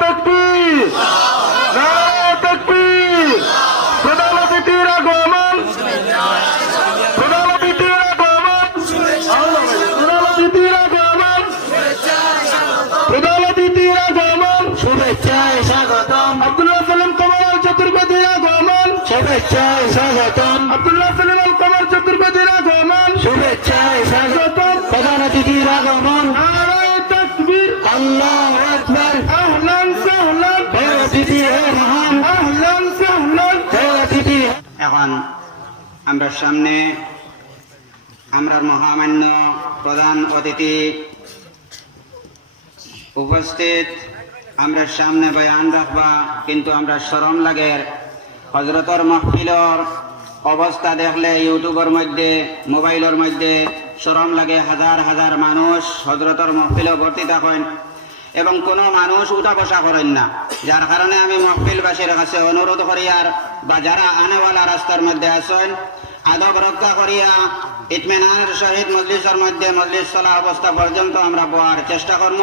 তাকবীর, নারে তাকবীর। প্রধান অতিথির আগমন, প্রধান অতিথির আগমন, প্রধান অতিথির আগমন, প্রধান অতিথির আগমন, শুভেচ্ছায় স্বাগতম। আব্দুল্লাহ সালেম কমল চতুর্বেদীর আগমন, শুভেচ্ছায় স্বাগতম। আব্দুল্লাহ সালেম কমল চতুর্বেদীর আগমন, শুভেচ্ছায় স্বাগতম। প্রধান অতিথির আগমন, নারে তাকবীর, আল্লাহু আকবার। আহলান সাহলান, হে অতিথি হে মেহমান, আহলান সাহলান, হে অতিথি। এখন আমরা সামনে আমরা মহামান্য প্রধান অতিথি উপস্থিত, আমরা সামনে বয়ান রাখবা, কিন্তু আমরা শরম লাগে হজরতর মাহফিলর অবস্থা দেখলে ইউটিউবের মধ্যে মোবাইলের মধ্যে শরম লাগে। হাজার হাজার মানুষ হজরতর মাহফিলে ভর্তি থাকেন এবং কোনো মানুষ উঠা বসা করেন না, যার কারণে আমি মাহফিলবাসীর কাছে অনুরোধ করিয়ার বা যারা আনেওয়ালা রাস্তার মধ্যে আসেন আদব রক্ষা করিয়া ইতমিনানের সহিত মজলিসের মধ্যে মজলিস চলা অবস্থা পর্যন্ত আমরা বলার চেষ্টা করব।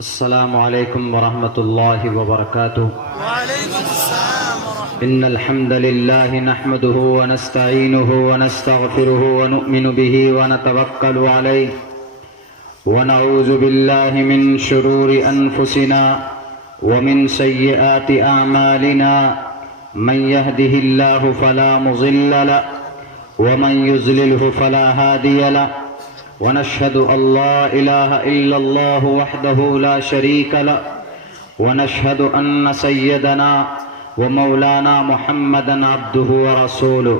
السلام عليكم ورحمة الله وبركاته. إن الحمد لله نحمده ونستعينه ونستغفره ونؤمن به ونتوكل عليه ونعوذ بالله من شرور أنفسنا ومن سيئات أعمالنا. من يهده الله فلا مضل له ومن يضلله فلا هادي له. ونشهد أن لا إله إلا الله وحده لا شريك له ونشهد أن سيدنا ومولانا محمدا عبده ورسوله.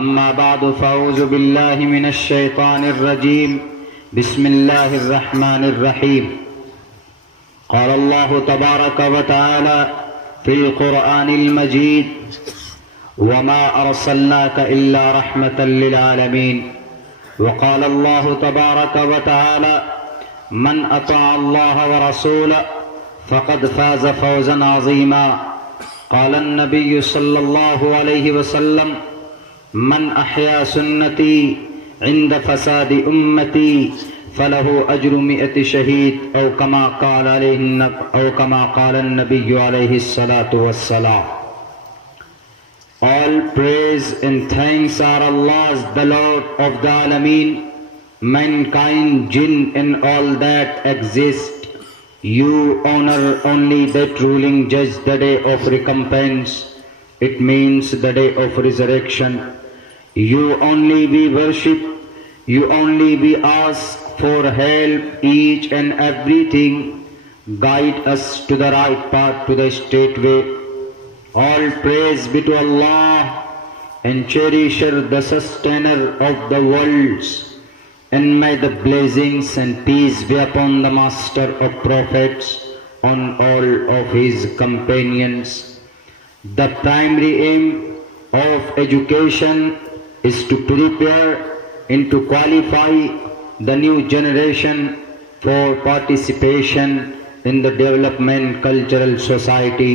أما بعد فأعوذ بالله من الشيطان الرجيم. بسم الله الرحمن الرحيم. قال الله تبارك وتعالى في القرآن المجيد وما أرسلناك إلا رحمة للعالمين. وقال الله تبارك وتعالى من أطاع الله ورسوله فقد فاز فوزا عظيما. قال النبي صلى الله عليه وسلم من أحيا سنتي عند فساد أمتي فله أجر 100 شهيد أو كما قال النبي عليه الصلاة والسلام. All praise and thanks are Allah's, the Lord of the Alameen, mankind, jinn and all that exist. You honor only that ruling judge, the day of recompense. It means the day of resurrection. You only we worship, you only we ask for help, each and everything. Guide us to the right path, to the straight way. All praise be to Allah and cherisher, the sustainer of the worlds, and may the blessings and peace be upon the master of prophets, on all of his companions. The primary aim of education is to prepare and to qualify the new generation for participation in the development cultural society.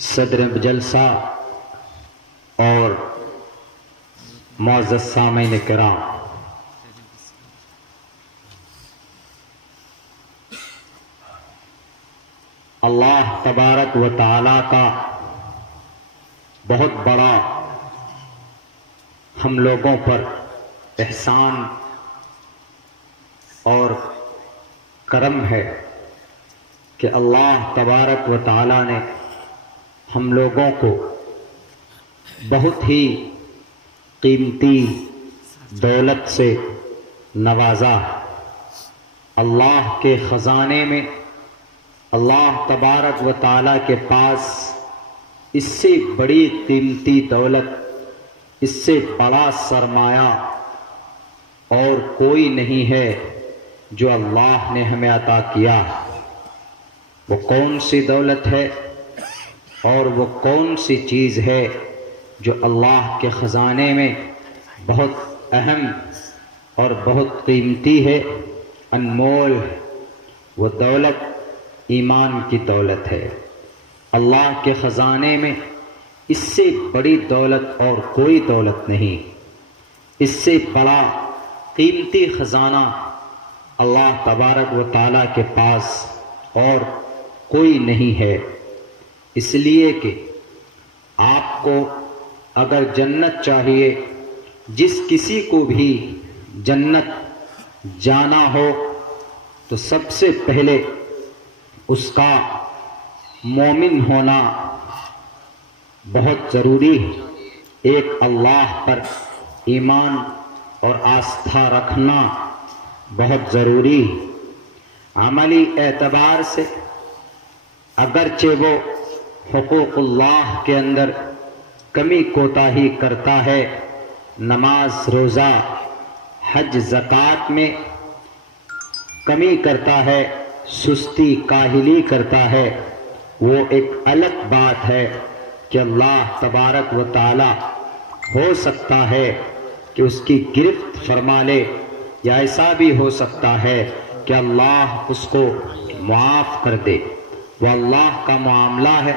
صدر جلسہ اور معزز سامعین کرام، اللہ تبارک و تعالی کا بہت بڑا ہم لوگوں پر احسان اور کرم ہے کہ اللہ تبارک و تعالی نے ہم لوگوں کو بہت ہی قیمتی دولت سے نوازا۔ اللہ کے خزانے میں اللہ تبارک و تعالی کے پاس اس سے بڑی قیمتی دولت، اس سے بڑا سرمایہ اور کوئی نہیں ہے جو اللہ نے ہمیں عطا کیا۔ وہ کون سی دولت ہے اور وہ کون سی چیز ہے جو اللہ کے خزانے میں بہت اہم اور بہت قیمتی ہے، انمول ہے؟ وہ دولت ایمان کی دولت ہے۔ اللہ کے خزانے میں اس سے بڑی دولت اور کوئی دولت نہیں، اس سے بڑا قیمتی خزانہ اللہ تبارک و تعالیٰ کے پاس اور کوئی نہیں ہے۔ اس لیے کہ آپ کو اگر جنت چاہیے، جس کسی کو بھی جنت جانا ہو تو سب سے پہلے اس کا مومن ہونا بہت ضروری ہے۔ ایک اللہ پر ایمان اور آستھا رکھنا بہت ضروری ہے۔ عملی اعتبار سے اگرچہ وہ حقوق اللہ کے اندر کمی کوتاہی کرتا ہے، نماز روزہ حج زکوٰۃ میں کمی کرتا ہے، سستی کاہلی کرتا ہے، وہ ایک الگ بات ہے کہ اللہ تبارک و تعالی ہو سکتا ہے کہ اس کی گرفت فرما لے، یا ایسا بھی ہو سکتا ہے کہ اللہ اس کو معاف کر دے۔ وہ اللہ کا معاملہ ہے۔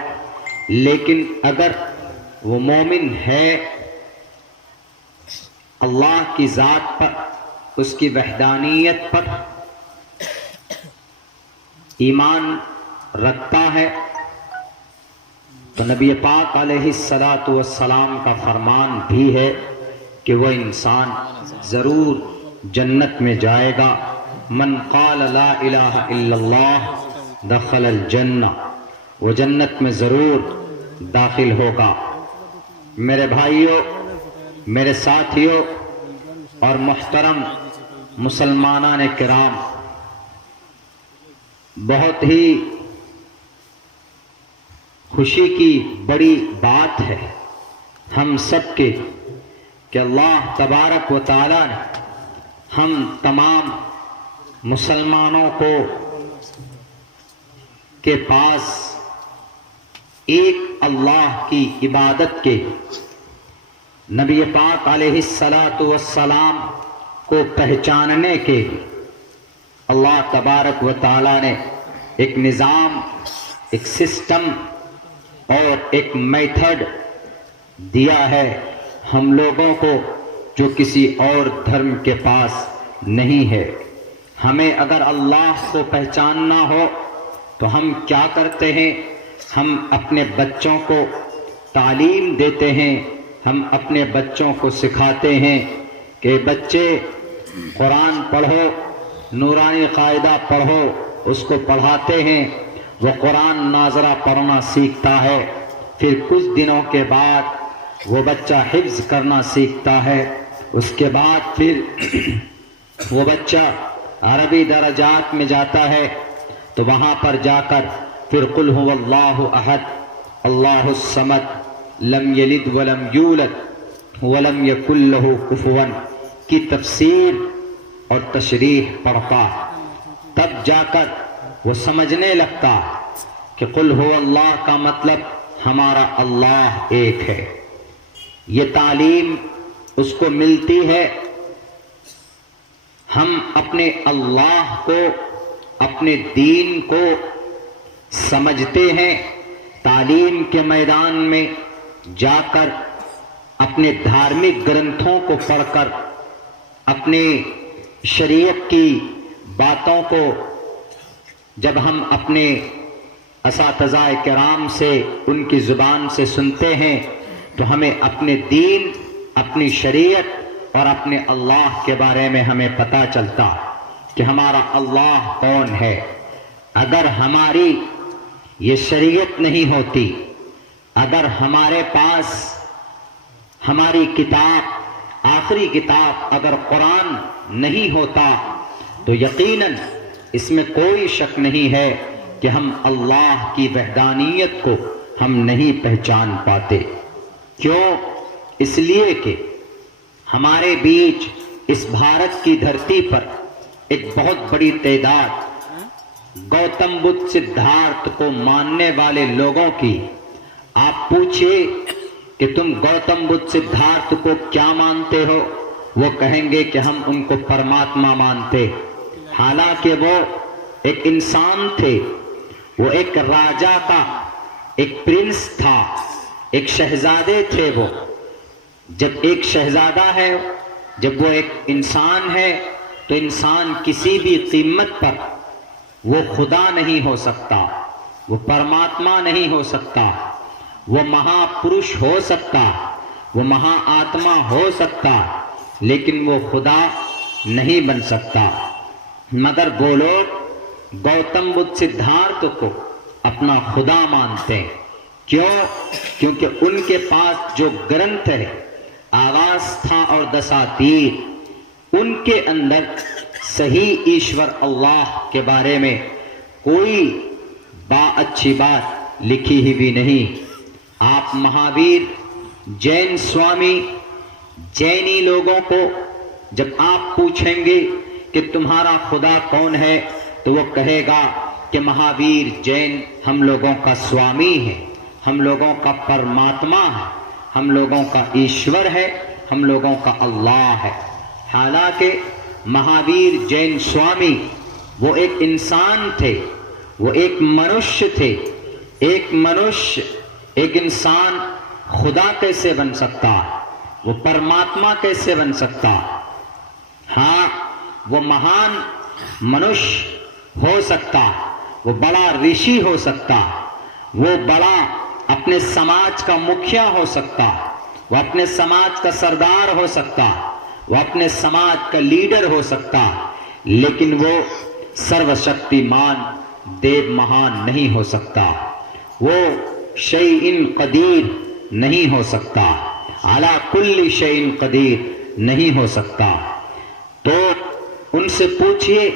لیکن اگر وہ مومن ہے، اللہ کی ذات پر، اس کی وحدانیت پر ایمان رکھتا ہے، تو نبی پاک علیہ السلام کا فرمان بھی ہے کہ وہ انسان ضرور جنت میں جائے گا۔ من قال لا الہ الا اللہ دخل الجنہ، وہ جنت میں ضرور داخل ہوگا۔ میرے بھائیوں، میرے ساتھیوں اور محترم مسلمانان کرام، بہت ہی خوشی کی بڑی بات ہے ہم سب کے کہ اللہ تبارک و تعالی نے ہم تمام مسلمانوں کے پاس ایک اللہ کی عبادت کے، نبی پاک علیہ السلام کو پہچاننے کے اللہ تبارک و تعالی نے ایک نظام، ایک سسٹم اور ایک میتھڈ دیا ہے ہم لوگوں کو، جو کسی اور دھرم کے پاس نہیں ہے۔ ہمیں اگر اللہ کو پہچاننا ہو تو ہم کیا کرتے ہیں؟ ہم اپنے بچوں کو تعلیم دیتے ہیں، ہم اپنے بچوں کو سکھاتے ہیں کہ بچے قرآن پڑھو، نورانی قاعدہ پڑھو، اس کو پڑھاتے ہیں، وہ قرآن ناظرہ پڑھنا سیکھتا ہے، پھر کچھ دنوں کے بعد وہ بچہ حفظ کرنا سیکھتا ہے، اس کے بعد پھر وہ بچہ عربی درجات میں جاتا ہے، تو وہاں پر جا کر پھر قل هو اللہ احد اللہ الصمد لم یلد ولم یولد ولم یکن لہ کفوا کی تفسیر اور تشریح پڑھتا، تب جا کر وہ سمجھنے لگتا کہ قل هو اللہ کا مطلب ہمارا اللہ ایک ہے۔ یہ تعلیم اس کو ملتی ہے۔ ہم اپنے اللہ کو، اپنے دین کو سمجھتے ہیں، تعلیم کے میدان میں جا کر اپنے دھارمک گرنتھوں کو پڑھ کر اپنے شریعت کی باتوں کو جب ہم اپنے اساتذہ کرام سے ان کی زبان سے سنتے ہیں تو ہمیں اپنے دین، اپنی شریعت اور اپنے اللہ کے بارے میں ہمیں پتہ چلتا کہ ہمارا اللہ کون ہے۔ اگر ہماری یہ شریعت نہیں ہوتی، اگر ہمارے پاس ہماری کتاب، آخری کتاب اگر قرآن نہیں ہوتا تو یقیناً اس میں کوئی شک نہیں ہے کہ ہم اللہ کی وحدانیت کو ہم نہیں پہچان پاتے۔ کیوں؟ اس لیے کہ ہمارے بیچ اس بھارت کی دھرتی پر ایک بہت بڑی تعداد گوتم بدھ سدھارتھ کو ماننے والے لوگوں کی، آپ پوچھئے کہ تم گوتم بدھ سدھارتھ کو کیا مانتے ہو، وہ کہیں گے کہ ہم ان کو پرماتما مانتے، حالانکہ وہ ایک انسان تھے، وہ ایک راجا کا ایک پرنس تھا، ایک شہزادے تھے۔ وہ جب ایک شہزادہ ہے، جب وہ ایک انسان ہے تو انسان کسی بھی قیمت پر وہ خدا نہیں ہو سکتا، وہ پرماتما نہیں ہو سکتا، وہ مہا پروش ہو سکتا، وہ مہا آتما ہو سکتا، لیکن وہ خدا نہیں بن سکتا۔ مگر وہ لوگ گوتم بدھ سدھارتھ کو اپنا خدا مانتے ہیں۔ کیوں؟ کیونکہ ان کے پاس جو گرنتھ ہے، آواستھا اور دساتیر، ان کے اندر صحیح ایشور اللہ کے بارے میں کوئی اچھی بات لکھی ہی بھی نہیں۔ آپ مہاویر جین سوامی جینی لوگوں کو جب آپ پوچھیں گے کہ تمہارا خدا کون ہے تو وہ کہے گا کہ مہاویر جین ہم لوگوں کا سوامی ہے، ہم لوگوں کا پرماتما ہے، ہم لوگوں کا ایشور ہے، ہم لوگوں کا اللہ ہے۔ حالانکہ مہاویر جین سوامی وہ ایک انسان تھے، وہ ایک منشیہ تھے۔ ایک منشیہ، ایک انسان خدا کیسے بن سکتا؟ وہ پرماتما کیسے بن سکتا؟ ہاں، وہ مہان منشیہ ہو سکتا، وہ بڑا رشی ہو سکتا، وہ بڑا اپنے سماج کا مکھیا ہو سکتا، وہ اپنے سماج کا سردار ہو سکتا، وہ اپنے سماج کا لیڈر ہو سکتا، لیکن وہ سرو شکتیمان دیو مہان نہیں ہو سکتا، وہ شیء قدیر نہیں ہو سکتا، علی کل شیء قدیر نہیں ہو سکتا۔ تو ان سے پوچھئے،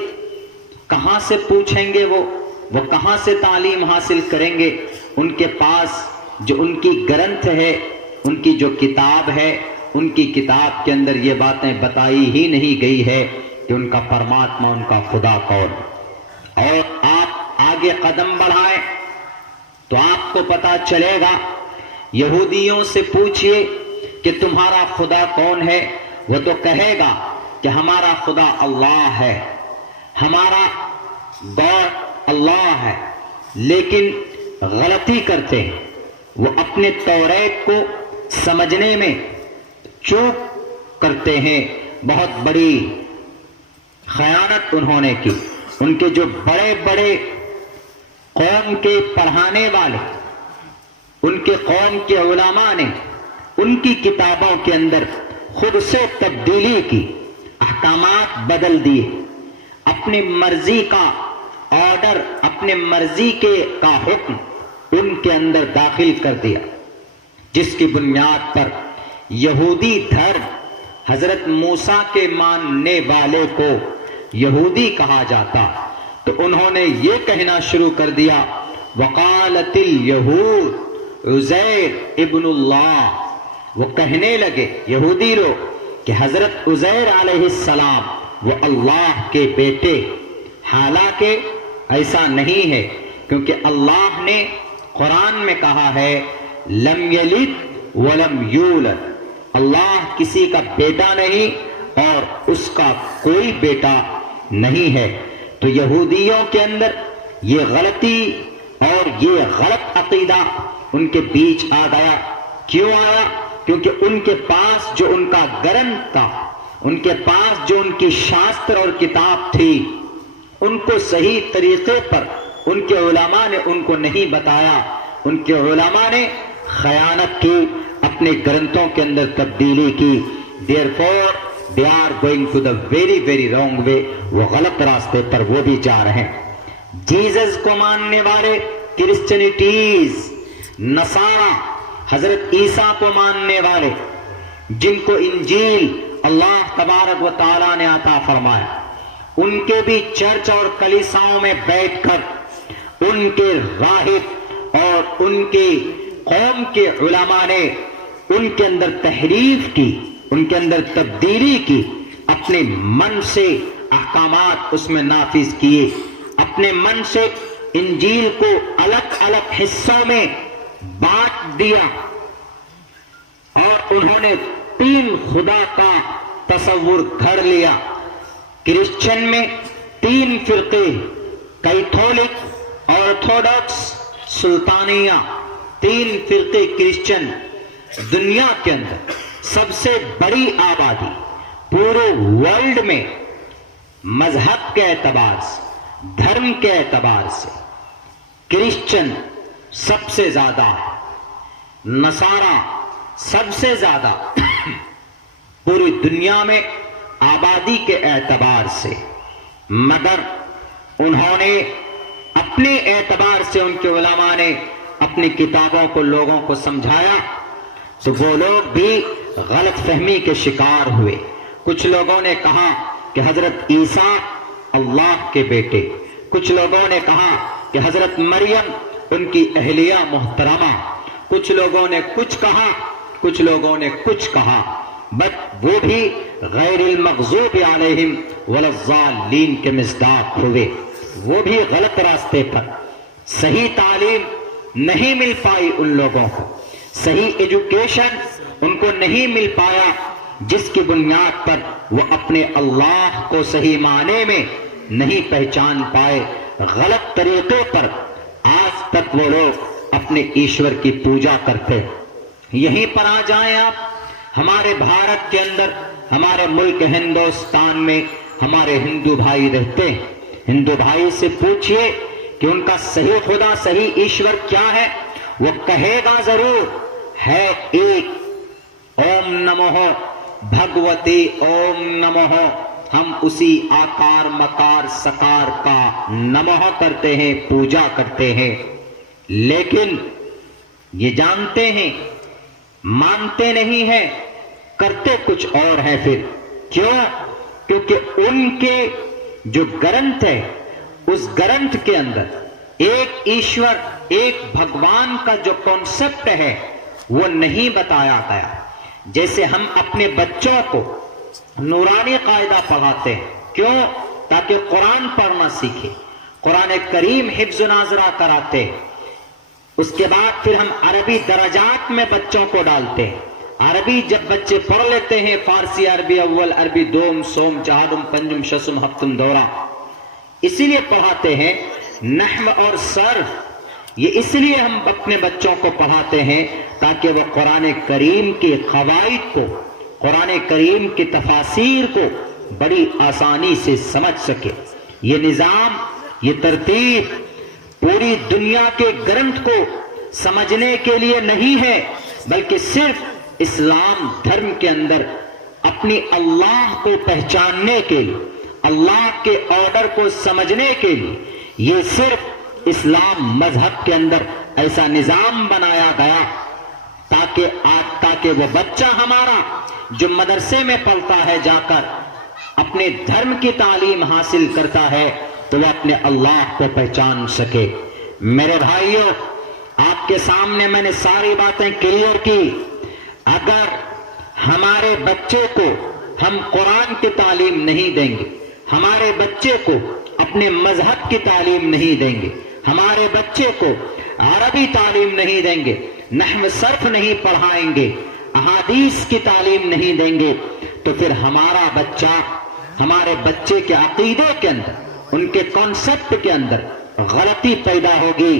کہاں سے پوچھیں گے وہ کہاں سے تعلیم حاصل کریں گے؟ ان کے پاس جو ان کی گرنتھ ہے، ان کی جو کتاب ہے، ان کی کتاب کے اندر یہ باتیں بتائی ہی نہیں گئی ہے کہ ان کا پرماتما، ان کا خدا کون۔ اور آپ آگے قدم بڑھائیں تو آپ کو پتا چلے گا، یہودیوں سے پوچھئے کہ تمہارا خدا کون ہے، وہ تو کہے گا کہ ہمارا خدا اللہ ہے، ہمارا گاڈ اللہ ہے، لیکن غلطی کرتے ہیں، وہ اپنے توریت کو سمجھنے میں چوک کرتے ہیں۔ بہت بڑی خیانت انہوں نے کی۔ ان کے جو بڑے بڑے قوم کے پڑھانے والے، ان کے قوم کے علماء نے ان کی کتابوں کے اندر خود سے تبدیلی کی، احکامات بدل دیے، اپنی مرضی کا آرڈر، اپنے مرضی کا حکم ان کے اندر داخل کر دیا، جس کی بنیاد پر یہودی دھرم، حضرت موسیٰ کے ماننے والے کو یہودی کہا جاتا، تو انہوں نے یہ کہنا شروع کر دیا، وقالت الیہود عزیر ابن اللہ، وہ کہنے لگے یہودی لوگ کہ حضرت عزیر علیہ السلام وہ اللہ کے بیٹے، حالانکہ ایسا نہیں ہے، کیونکہ اللہ نے قرآن میں کہا ہے لم یلد ولم یولد، اللہ کسی کا بیٹا نہیں اور اس کا کوئی بیٹا نہیں ہے۔ تو یہودیوں کے اندر یہ غلطی اور یہ غلط عقیدہ ان کے بیچ آ گیا. کیوں آیا؟ کیونکہ ان کے پاس جو ان کا گرنتھ تھا، ان کے پاس جو ان کی شاستر اور کتاب تھی، ان کو صحیح طریقے پر ان کے علماء نے ان کو نہیں بتایا. ان کے علماء نے خیانت کی، اپنے گرنتھوں کے اندر تبدیلی کی. Therefore, they are going to the very, very wrong way. وہ غلط راستے پر وہ بھی جا رہے ہیں. جیزس کو ماننے والے کرسچنٹیز، نصارہ، حضرت عیسیٰ کو ماننے والے، جن کو انجیل اللہ تبارک و تعالیٰ نے عطا فرمایا، ان کے بھی چرچ اور کلیساؤں میں بیٹھ کر ان کے راہب اور ان کے قوم کے علماء نے ان کے اندر تحریف کی، ان کے اندر تبدیلی کی، اپنے من سے احکامات اس میں نافذ کیے، اپنے من سے انجیل کو الگ الگ حصوں میں بانٹ دیا، اور انہوں نے 3 خدا کا تصور گھڑ لیا. کرسچن میں 3 فرقے، کیتھولک، آرتھوڈکس، سلطانیہ، 3 فرقے کرسچن. دنیا کے اندر سب سے بڑی آبادی پورے ورلڈ میں مذہب کے اعتبار سے، دھرم کے اعتبار سے کرسچن سب سے زیادہ ہے، نصارہ سب سے زیادہ پوری دنیا میں آبادی کے اعتبار سے. مگر انہوں نے اپنے اعتبار سے، ان کے علماء نے اپنی کتابوں کو لوگوں کو سمجھایا تو وہ لوگ بھی غلط فہمی کے شکار ہوئے. کچھ لوگوں نے کہا کہ حضرت عیسیٰ اللہ کے بیٹے، کچھ لوگوں نے کہا کہ حضرت مریم ان کی اہلیہ محترمہ، کچھ لوگوں نے کچھ کہا، کچھ لوگوں نے کچھ کہا، بٹ وہ بھی غیر المغضوب علیہم ولا الضالین کے مصداق ہوئے. وہ بھی غلط راستے پر. صحیح تعلیم نہیں مل پائی ان لوگوں کو، صحیح ایجوکیشن ان کو نہیں مل پایا، جس کی بنیاد پر وہ اپنے اللہ کو صحیح معنی میں نہیں پہچان پائے. غلط طریقے پر آج تک وہ لوگ اپنے ایشور کی پوجا کرتے. یہیں پر آ جائیں آپ، ہمارے بھارت کے اندر، ہمارے ملک ہندوستان میں ہمارے ہندو بھائی رہتے ہیں. ہندو بھائی سے پوچھئے کہ ان کا صحیح خدا، صحیح ایشور کیا ہے؟ وہ کہے گا ضرور ہے ایک، اوم نمو بھگوتی اوم نمو. ہم اسی آکار مکار سکار کا نمو کرتے ہیں، پوجا کرتے ہیں. لیکن یہ جانتے ہیں، مانتے نہیں ہیں، کرتے کچھ اور ہے. پھر کیوں؟ کیونکہ ان کے جو گرنتھ ہے، اس گرنتھ کے اندر ایک ایشور، ایک بھگوان کا جو کانسیپٹ ہے وہ نہیں بتایا گیا. جیسے ہم اپنے بچوں کو نورانی قاعدہ پڑھاتے ہیں، کیوں؟ تاکہ قرآن پڑھنا سیکھے، قرآن کریم حفظ و ناظرہ کراتے ہیں. اس کے بعد پھر ہم عربی درجات میں بچوں کو ڈالتے ہیں. عربی جب بچے پڑھ لیتے ہیں، فارسی عربی اول، عربی دوم، سوم، چہارم، پنجم، ششم، ہفتم، دورہ، اسی لیے پڑھاتے ہیں. نحو اور صرف یہ اس لیے ہم اپنے بچوں کو پڑھاتے ہیں تاکہ وہ قرآن کریم کے قواعد کو، قرآن کریم کی تفاسیر کو بڑی آسانی سے سمجھ سکے. یہ نظام، یہ ترتیب پوری دنیا کے گرنتھ کو سمجھنے کے لیے نہیں ہے، بلکہ صرف اسلام دھرم کے اندر اپنی اللہ کو پہچاننے کے لیے، اللہ کے آرڈر کو سمجھنے کے لیے یہ صرف اسلام مذہب کے اندر ایسا نظام بنایا گیا تاکہ وہ بچہ ہمارا جو مدرسے میں پڑھتا ہے، جا کر اپنے دھرم کی تعلیم حاصل کرتا ہے تو وہ اپنے اللہ کو پہچان سکے. میرے بھائیوں، آپ کے سامنے میں نے ساری باتیں کلیئر کی. اگر ہمارے بچے کو ہم قرآن کی تعلیم نہیں دیں گے، ہمارے بچے کو اپنے مذہب کی تعلیم نہیں دیں گے، ہمارے بچے کو عربی تعلیم نہیں دیں گے، نحو صرف نہیں پڑھائیں گے، احادیث کی تعلیم نہیں دیں گے، تو پھر ہمارا بچہ، ہمارے بچے کے عقیدے کے اندر، ان کے کانسیپٹ کے اندر غلطی پیدا ہوگی،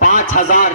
5,000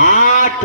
8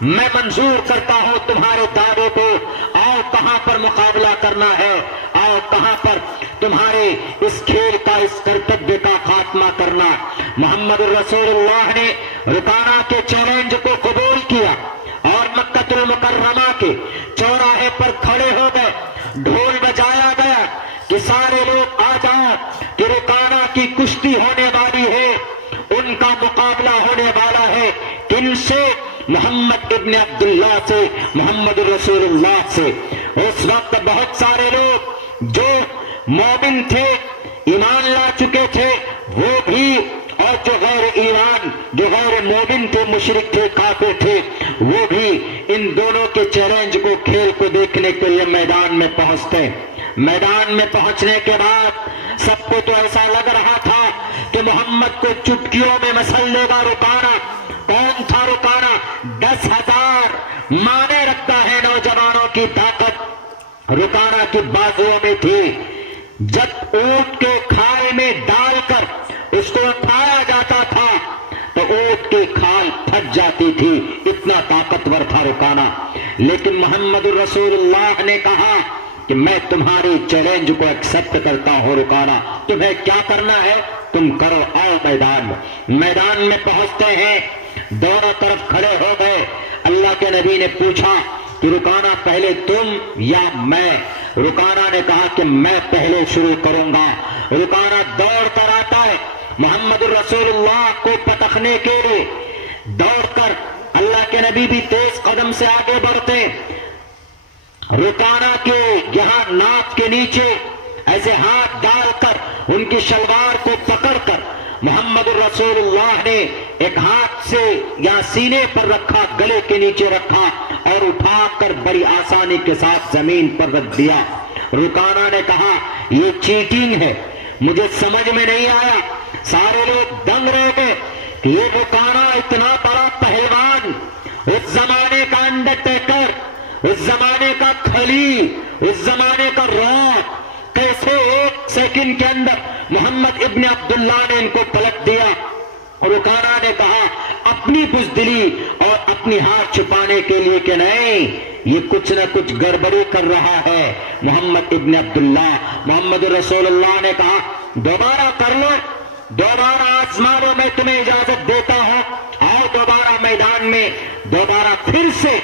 میں منظور کرتا ہوں تمہارے دعوے کو. آؤ کہاں پر مقابلہ کرنا ہے, آؤ کہاں پر تمہارے اس کھیل کا, اس کرتویہ کا خاتمہ کرنا. محمد رسول اللہ نے رکانہ کے چیلنج کو قبول کیا اور مکہ المکرمہ کے چوراہے پر کھڑے ہو گئے. ڈھول بجایا گیا کہ سارے لوگ آ جاؤ کہ رکانہ کی کشتی ہونے والی ہے, ان کا مقابلہ ہونے والا ہے. کن سے؟ محمد ابن عبداللہ سے, محمد رسول اللہ سے. اس وقت بہت سارے لوگ جو مومن تھے, ایمان لا چکے تھے, وہ بھی, اور جو غیر مومن تھے, مشرک تھے, کافر تھے, وہ بھی ان دونوں کے چیلنج کو, کھیل کو دیکھنے کے لیے میدان میں پہنچتے. میدان میں پہنچنے کے بعد سب کو تو ایسا لگ رہا تھا کہ محمد کو چٹکیوں میں مسل لے گا رکانہ. کون تھا رکانہ؟ 10,000 مانے رکھتا ہے نوجوانوں کی طاقت رکانہ کی بازوؤں میں تھی. جب اونٹ کے کھال میں ڈال کر اس کو اٹھایا جاتا تھا تو اونٹ کی کھال پھٹ جاتی تھی, اتنا طاقتور تھا رکانہ. لیکن محمد رسول اللہ نے کہا کہ میں تمہاری چیلنج کو ایکسپٹ کرتا ہوں رکانہ, تمہیں کیا کرنا ہے تم کرو, آؤ میدان میں. میدان میں پہنچتے ہیں, دونوں طرف کھڑے ہو گئے. اللہ کے نبی نے پوچھا کہ رکانہ پہلے تم یا میں؟ رکانہ نے کہا کہ میں پہلے شروع کروں گا. رکانہ دوڑ کر آتا ہے محمد رسول اللہ کو پتخنے کے لیے. دوڑ کر اللہ کے نبی بھی تیز قدم سے آگے بڑھتے. رکانہ کے یہاں ناک کے نیچے ایسے ہاتھ ڈال کر ان کی شلوار کو پکڑ کر محمد رسول اللہ نے ایک ہاتھ سے یا سینے پر رکھا, گلے کے نیچے رکھا اور اٹھا کر بڑی آسانی کے ساتھ زمین پر رکھ دیا. رکانہ نے کہا یہ چیٹنگ ہے, مجھے سمجھ میں نہیں آیا. سارے لوگ دنگ رہ گئے کہ یہ رکانہ اتنا بڑا پہلوان, اس زمانے کا انڈرٹیکر, اس زمانے کا کھلی, اس زمانے کا راک, کیسے ایک سیکنڈ کے اندر محمد ابن عبداللہ نے ان کو پلٹ دیا. رکانہ نے کہا اپنی بزدلی اور اپنی ہاتھ چھپانے کے لیے کہ نہیں, یہ کچھ نہ کچھ گڑبڑی کر رہا ہے محمد ابن عبداللہ. محمد رسول اللہ نے کہا دوبارہ کر لو, دوبارہ آزما لو, میں تمہیں اجازت دیتا ہوں, آؤ دوبارہ میدان میں. دوبارہ پھر سے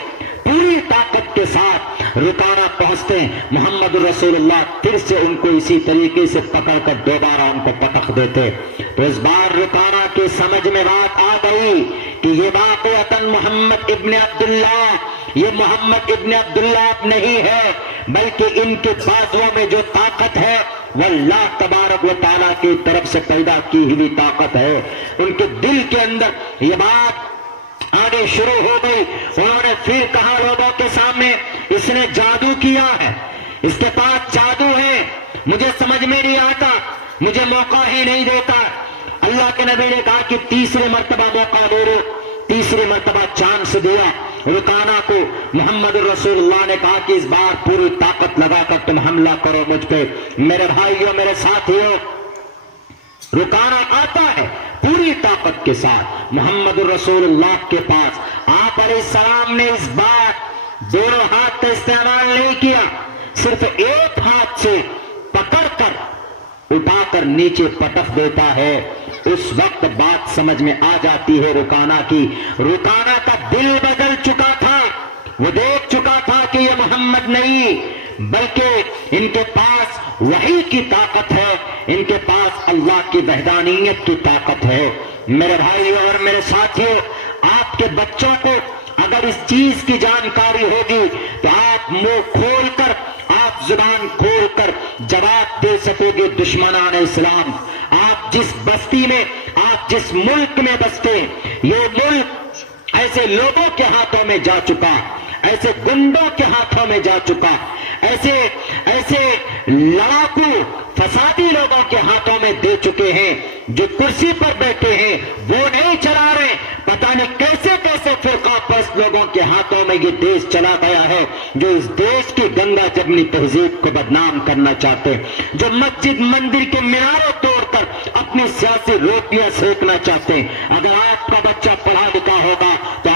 پوری طاقت کے ساتھ رکانہ پہنچتے ہیں. محمد رسول اللہ پھر سے ان کو اسی طریقے سے پکڑ کر دوبارہ ان کو پٹخ دیتے. تو اس بار رکانہ کے سمجھ میں بات آ گئی کہ یہ واقعتاً محمد ابن عبداللہ, یہ محمد ابن عبداللہ نہیں ہے, بلکہ ان کے بازوؤں میں جو طاقت ہے وہ اللہ تبارک و تعالیٰ کی طرف سے پیدا کی ہوئی طاقت ہے. ان کے دل کے اندر یہ بات آنے شروع ہو گئی. انہوں نے پھر کہا لوگوں کے سامنے اس نے جادو کیا ہے, اس کے پاس جادو ہے, مجھے سمجھ میں نہیں آتا, مجھے موقع ہی نہیں دیتا. اللہ کے نبی نے کہا کہ تیسری مرتبہ موقع دے دو. تیسری مرتبہ چانس دیا رکانہ کو. محمد رسول اللہ نے کہا کہ اس بار پوری طاقت لگا کر تم حملہ کرو مجھ پہ. میرے بھائیوں, میرے ساتھیوں, رکانہ آتا ہے پوری طاقت کے ساتھ محمد رسول اللہ کے پاس. آپ علیہ السلام نے اس بار دونوں ہاتھ کا استعمال نہیں کیا, صرف ایک ہاتھ سے پکڑ کر اٹھا کر نیچے پٹخ دیتا ہے. اس وقت بات سمجھ میں آ جاتی ہے رکانہ کی. رکانہ کا دل بدل چکا تھا, وہ دیکھ چکا تھا کہ یہ محمد نہیں بلکہ ان کے پاس وحی کی طاقت ہے, ان کے پاس اللہ کی وحدانیت کی طاقت ہے. میرے بھائیوں اور میرے ساتھیوں, آپ کے بچوں کو اگر اس چیز کی جانکاری ہوگی تو آپ منہ کھول کر, آپ زبان کھول کر جواب دے سکو گے دشمنان اسلام. آپ جس بستی میں, آپ جس ملک میں بستے, یہ ملک ایسے لوگوں کے ہاتھوں میں جا چکا, ایسے گنڈوں کے ہاتھوں میں جا چکا, ایسے لڑاکو فسادی لوگوں کے ہاتھوں میں دے چکے ہیں. جو کرسی پر بیٹھے ہیں وہ نہیں چلا رہے, پتہ نہیں کیسے کیسے فرقہ پرست لوگوں کے ہاتھوں میں یہ دیش چلا گیا ہے, جو اس دیش کی گنگا جمنی تہذیب کو بدنام کرنا چاہتے ہیں, جو مسجد مندر کے میناروں توڑ کر اپنی سیاسی روٹیاں سینکنا چاہتے ہیں. اگر آپ کا بچہ پڑھا لکھا ہوگا تو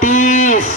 30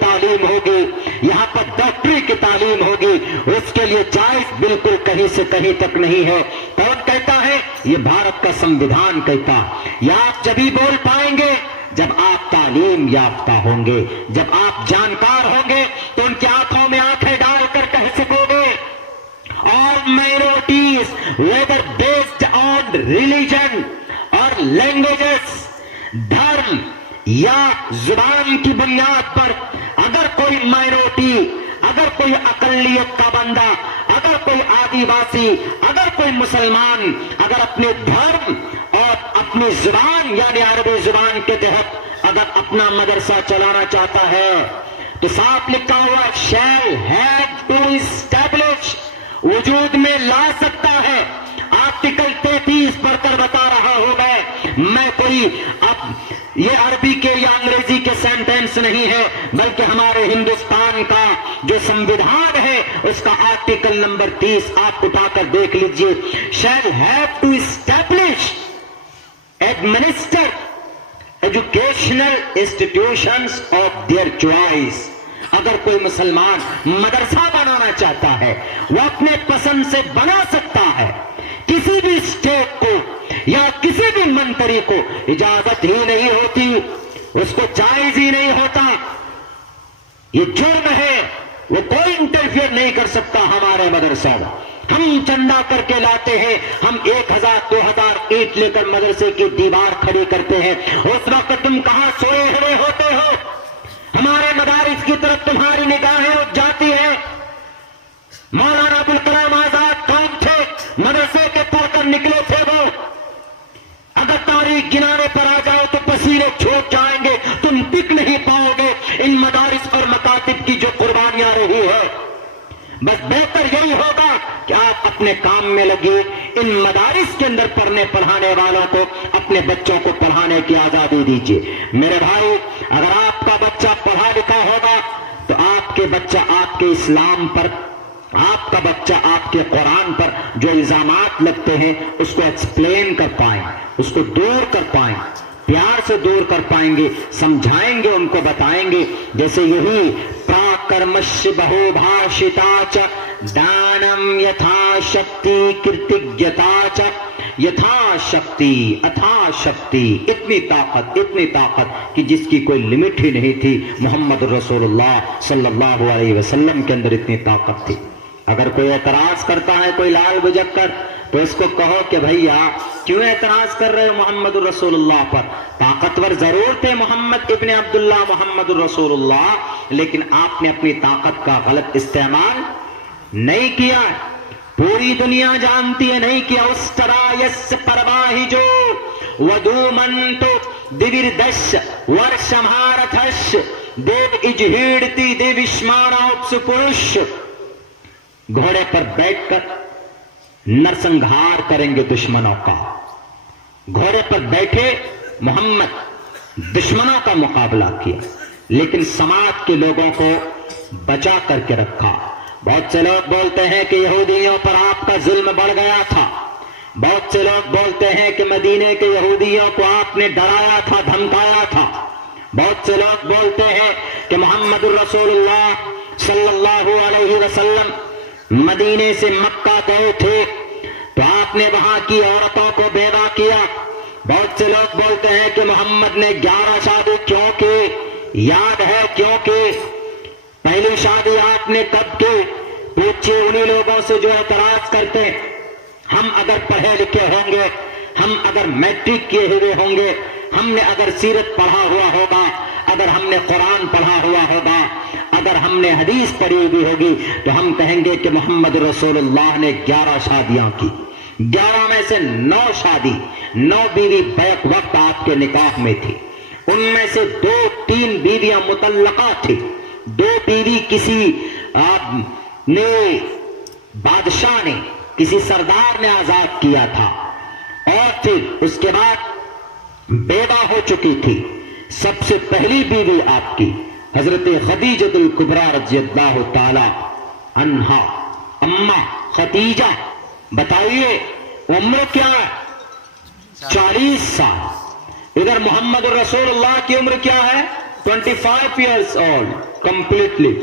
تعلیم ہوگی, یہاں پر ڈاکٹری کی تعلیم ہوگی, اس کے لیے جائز بالکل کہیں سے کہیں تک نہیں ہے. کون کہتا ہے؟ یہ بھارت کا سنویدھان کہتا. یہ آپ جبھی بول پائیں گے جب آپ تعلیم یافتہ ہوں گے, جب آپ جانکار ہوں گے تو ان کی آنکھوں میں آنکھیں ڈال کر کہہ سکو گے all minorities whether based on religion or languages, دھرم یا زبان کی بنیاد پر اگر کوئی مائنورٹی, اگر کوئی اقلیت کا بندہ, اگر کوئی آدیواسی, اگر کوئی مسلمان اگر اپنے دھرم اور اپنی زبان یعنی عربی زبان کے تحت اگر اپنا مدرسہ چلانا چاہتا ہے تو صاف لکھا ہوا shall have to establish, وجود میں لا سکتا ہے. آرٹیکل 33 پڑھ کر بتا رہا ہوں میں کوئی اب یہ عربی کے یا انگریزی کے سینٹینس نہیں ہے, بلکہ ہمارے ہندوستان کا جو سنویدھان ہے اس کا آرٹیکل نمبر 30 آپ اٹھا کر دیکھ لیجئے. shall have to establish, administer educational institutions of their choice. اگر کوئی مسلمان مدرسہ بنانا چاہتا ہے وہ اپنے پسند سے بنا سکتا ہے. کسی بھی اسٹیٹ کو یا کسی بھی منتری کو اجازت ہی نہیں ہوتی, اس کو جائز ہی نہیں ہوتا, یہ جرم ہے, وہ کوئی انٹرفیئر نہیں کر سکتا ہمارے مدرسہ میں. ہم چندہ کر کے لاتے ہیں, ہم 1000-2000 اینٹ لے کر مدرسے کی دیوار کھڑی کرتے ہیں. اس وقت تم کہاں سوئے ہوئے ہوتے ہو؟ ہمارے مدارس کی طرف تمہاری نگاہیں اٹھ جاتی ہیں. مولانا ابوالکلام آزاد کون تھے؟ مدرسے کے پڑھ کر نکلے تھے وہ. اگر تاریخ گنانے پر آ جاؤ تو پسینے چھوٹ جائیں گے, تم ٹک نہیں پاؤ گے ان مدارس اور مکاتب کی جو قربانیاں رہی ہے. بس بہتر یہی ہوگا کہ آپ اپنے کام میں لگے, ان مدارس کے اندر پڑھنے پڑھانے والوں کو اپنے بچوں کو پڑھانے کی آزادی دیجیے. میرے بھائی, اگر آپ کا بچہ پڑھا لکھا ہوگا تو آپ کے بچہ آپ کے اسلام پر, آپ کا بچہ آپ کے قرآن پر جو الزامات لگتے ہیں اس کو ایکسپلین کر پائیں, اس کو دور کر پائیں, پیار سے دور کر پائیں گے, سمجھائیں گے, ان کو بتائیں گے. جیسے یہی پراکرمش بہو بھاشتا چ دانم یتھا شکتی کرتگیتا چ یتھا شکتی اتھا شکتی. اتنی طاقت کہ جس کی کوئی لمٹ ہی نہیں تھی. محمد رسول اللہ صلی اللہ علیہ وسلم کے اندر اتنی طاقت تھی. اگر کوئی اعتراض کرتا ہے کوئی لال بجک کر تو اس کو کہو کہ بھیا کیوں اعتراض کر رہے ہو محمد الرسول اللہ پر؟ طاقتور ضرور تھے محمد ابن عبداللہ محمد الرسول اللہ, لیکن آپ نے اپنی طاقت کا غلط استعمال نہیں کیا. پوری دنیا جانتی ہے نہیں کیا. اس طرح یس پرواہی جو ودومن تو دیوردش ورشمہارتھش دیو اجہیڑتی دیوشمانا اپسپرش. گھوڑے پر بیٹھ کر نرسنگھار کریں گے دشمنوں کا. گھوڑے پر بیٹھے محمد دشمنوں کا مقابلہ کیا, لیکن سماج کے لوگوں کو بچا کر کے رکھا. بہت سے لوگ بولتے ہیں کہ یہودیوں پر آپ کا ظلم بڑھ گیا تھا. بہت سے لوگ بولتے ہیں کہ مدینے کے یہودیوں کو آپ نے ڈرایا تھا, دھمکایا تھا. بہت سے لوگ بولتے ہیں کہ محمد الرسول اللہ صلی اللہ علیہ وسلم مدینے سے مکہ گئے تھے تو آپ نے وہاں کی عورتوں کو بیوہ کیا. بہت سے لوگ بولتے ہیں کہ محمد نے 11 شادی کیوں کی؟ یاد ہے کیوں کی؟ پہلی شادی آپ نے کب کی؟ پوچھئے انہی لوگوں سے جو اعتراض کرتے ہیں. ہم اگر پڑھے لکھے ہوں گے, ہم اگر میٹرک کیے ہوئے ہوں گے, ہم نے اگر سیرت پڑھا ہوا ہوگا, اگر ہم نے قرآن پڑھا ہوا ہوگا, اگر ہم نے حدیث پڑھی ہوئی ہوگی تو ہم کہیں گے کہ محمد رسول اللہ نے 11 شادیاں کی. 11 میں سے 9 شادی, 9 بیوی بیک وقت آپ کے نکاح میں تھی. ان میں سے 2-3 بیویاں مطلقہ تھی. 2 بیوی کسی نے بادشاہ نے, کسی سردار نے آزاد کیا تھا, اور پھر اس کے بعد بیوہ ہو چکی تھی. سب سے پہلی بیوی آپ کی حضرت خدیجہ الکبریٰ رضی اللہ تعالی عنہا, اماں خدیجہ. بتائیے عمر کیا ہے؟ 40 سال. ادھر محمد رسول اللہ کی عمر کیا ہے؟ 25 years old completely.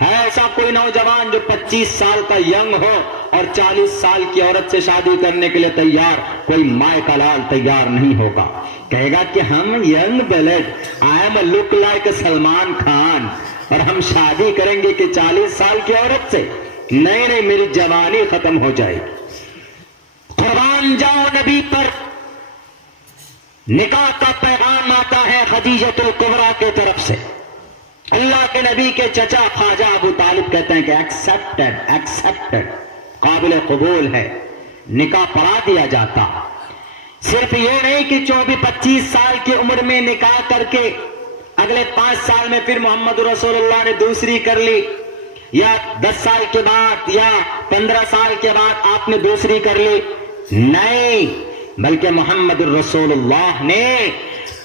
ہے ایسا کوئی نوجوان جو 25 سال کا ینگ ہو اور 40 سال کی عورت سے شادی کرنے کے لیے تیار؟ کوئی مائے کا لال تیار نہیں ہوگا. کہے گا کہ ہم young blood, I am look like Salman Khan, اور ہم شادی کریں گے کہ 40 سال کی عورت سے؟ نہیں نہیں، میری جوانی ختم ہو جائے گی. قربان جاؤ نبی پر. نکاح کا پیغام آتا ہے خدیجۃ الکبریٰ کی طرف سے. اللہ کے نبی کے چچا خواجہ ابو طالب کہتے ہیں کہ ایکسپٹڈ، قابل قبول ہے. نکاح پڑھا دیا جاتا. صرف یہ نہیں کہ 24-25 سال کی عمر میں نکاح کر کے اگلے 5 سال میں پھر محمد رسول اللہ نے دوسری کر لی، یا 10 سال کے بعد یا 15 سال کے بعد آپ نے دوسری کر لی. نہیں، بلکہ محمد رسول اللہ نے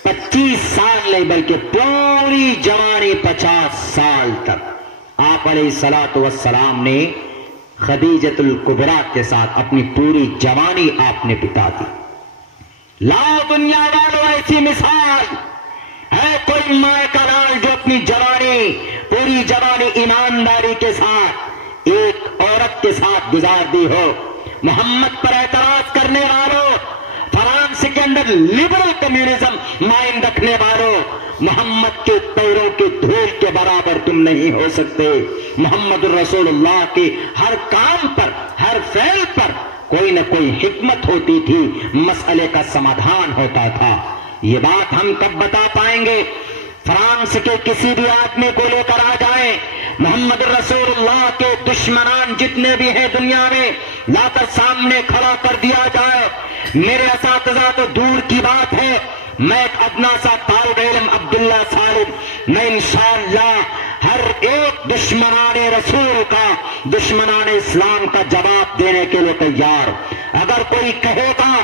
25 سال نہیں بلکہ پوری جوانی 50 سال تک آپ علیہ الصلوۃ والسلام نے خدیجۃ الکبریٰ کے ساتھ اپنی پوری جوانی آپ نے بتا دی. لاؤ دنیا والوں ایسی مثال ہے کوئی ماں کا لال جو اپنی جوانی، پوری جوانی ایمانداری کے ساتھ ایک عورت کے ساتھ گزار دی ہو؟ محمد پر اعتراض کرنے والوں، فرانس کے اندر لبرل کمیونزم مائنڈ رکھنے والوں، محمد کے پیروں کے دھول کے برابر تم نہیں ہو سکتے. محمد رسول اللہ کے ہر کام پر، ہر فعل پر کوئی نہ کوئی حکمت ہوتی تھی، مسئلے کا سمادھان ہوتا تھا. یہ بات ہم کب بتا پائیں گے؟ فرانس کے کسی بھی آدمی کو لے کر آ جائیں، محمد رسول اللہ کے دشمنان جتنے بھی ہیں دنیا میں لا کر سامنے کھڑا کر دیا جائے. میرے اساتذہ تو دور کی بات ہے، میں ایک ادنا سا طالب علم عبداللہ صالح، میں انشاءاللہ ہر ایک دشمنان رسول کا، دشمنان اسلام کا جواب دینے کے لیے تیار. اگر کوئی کہے گا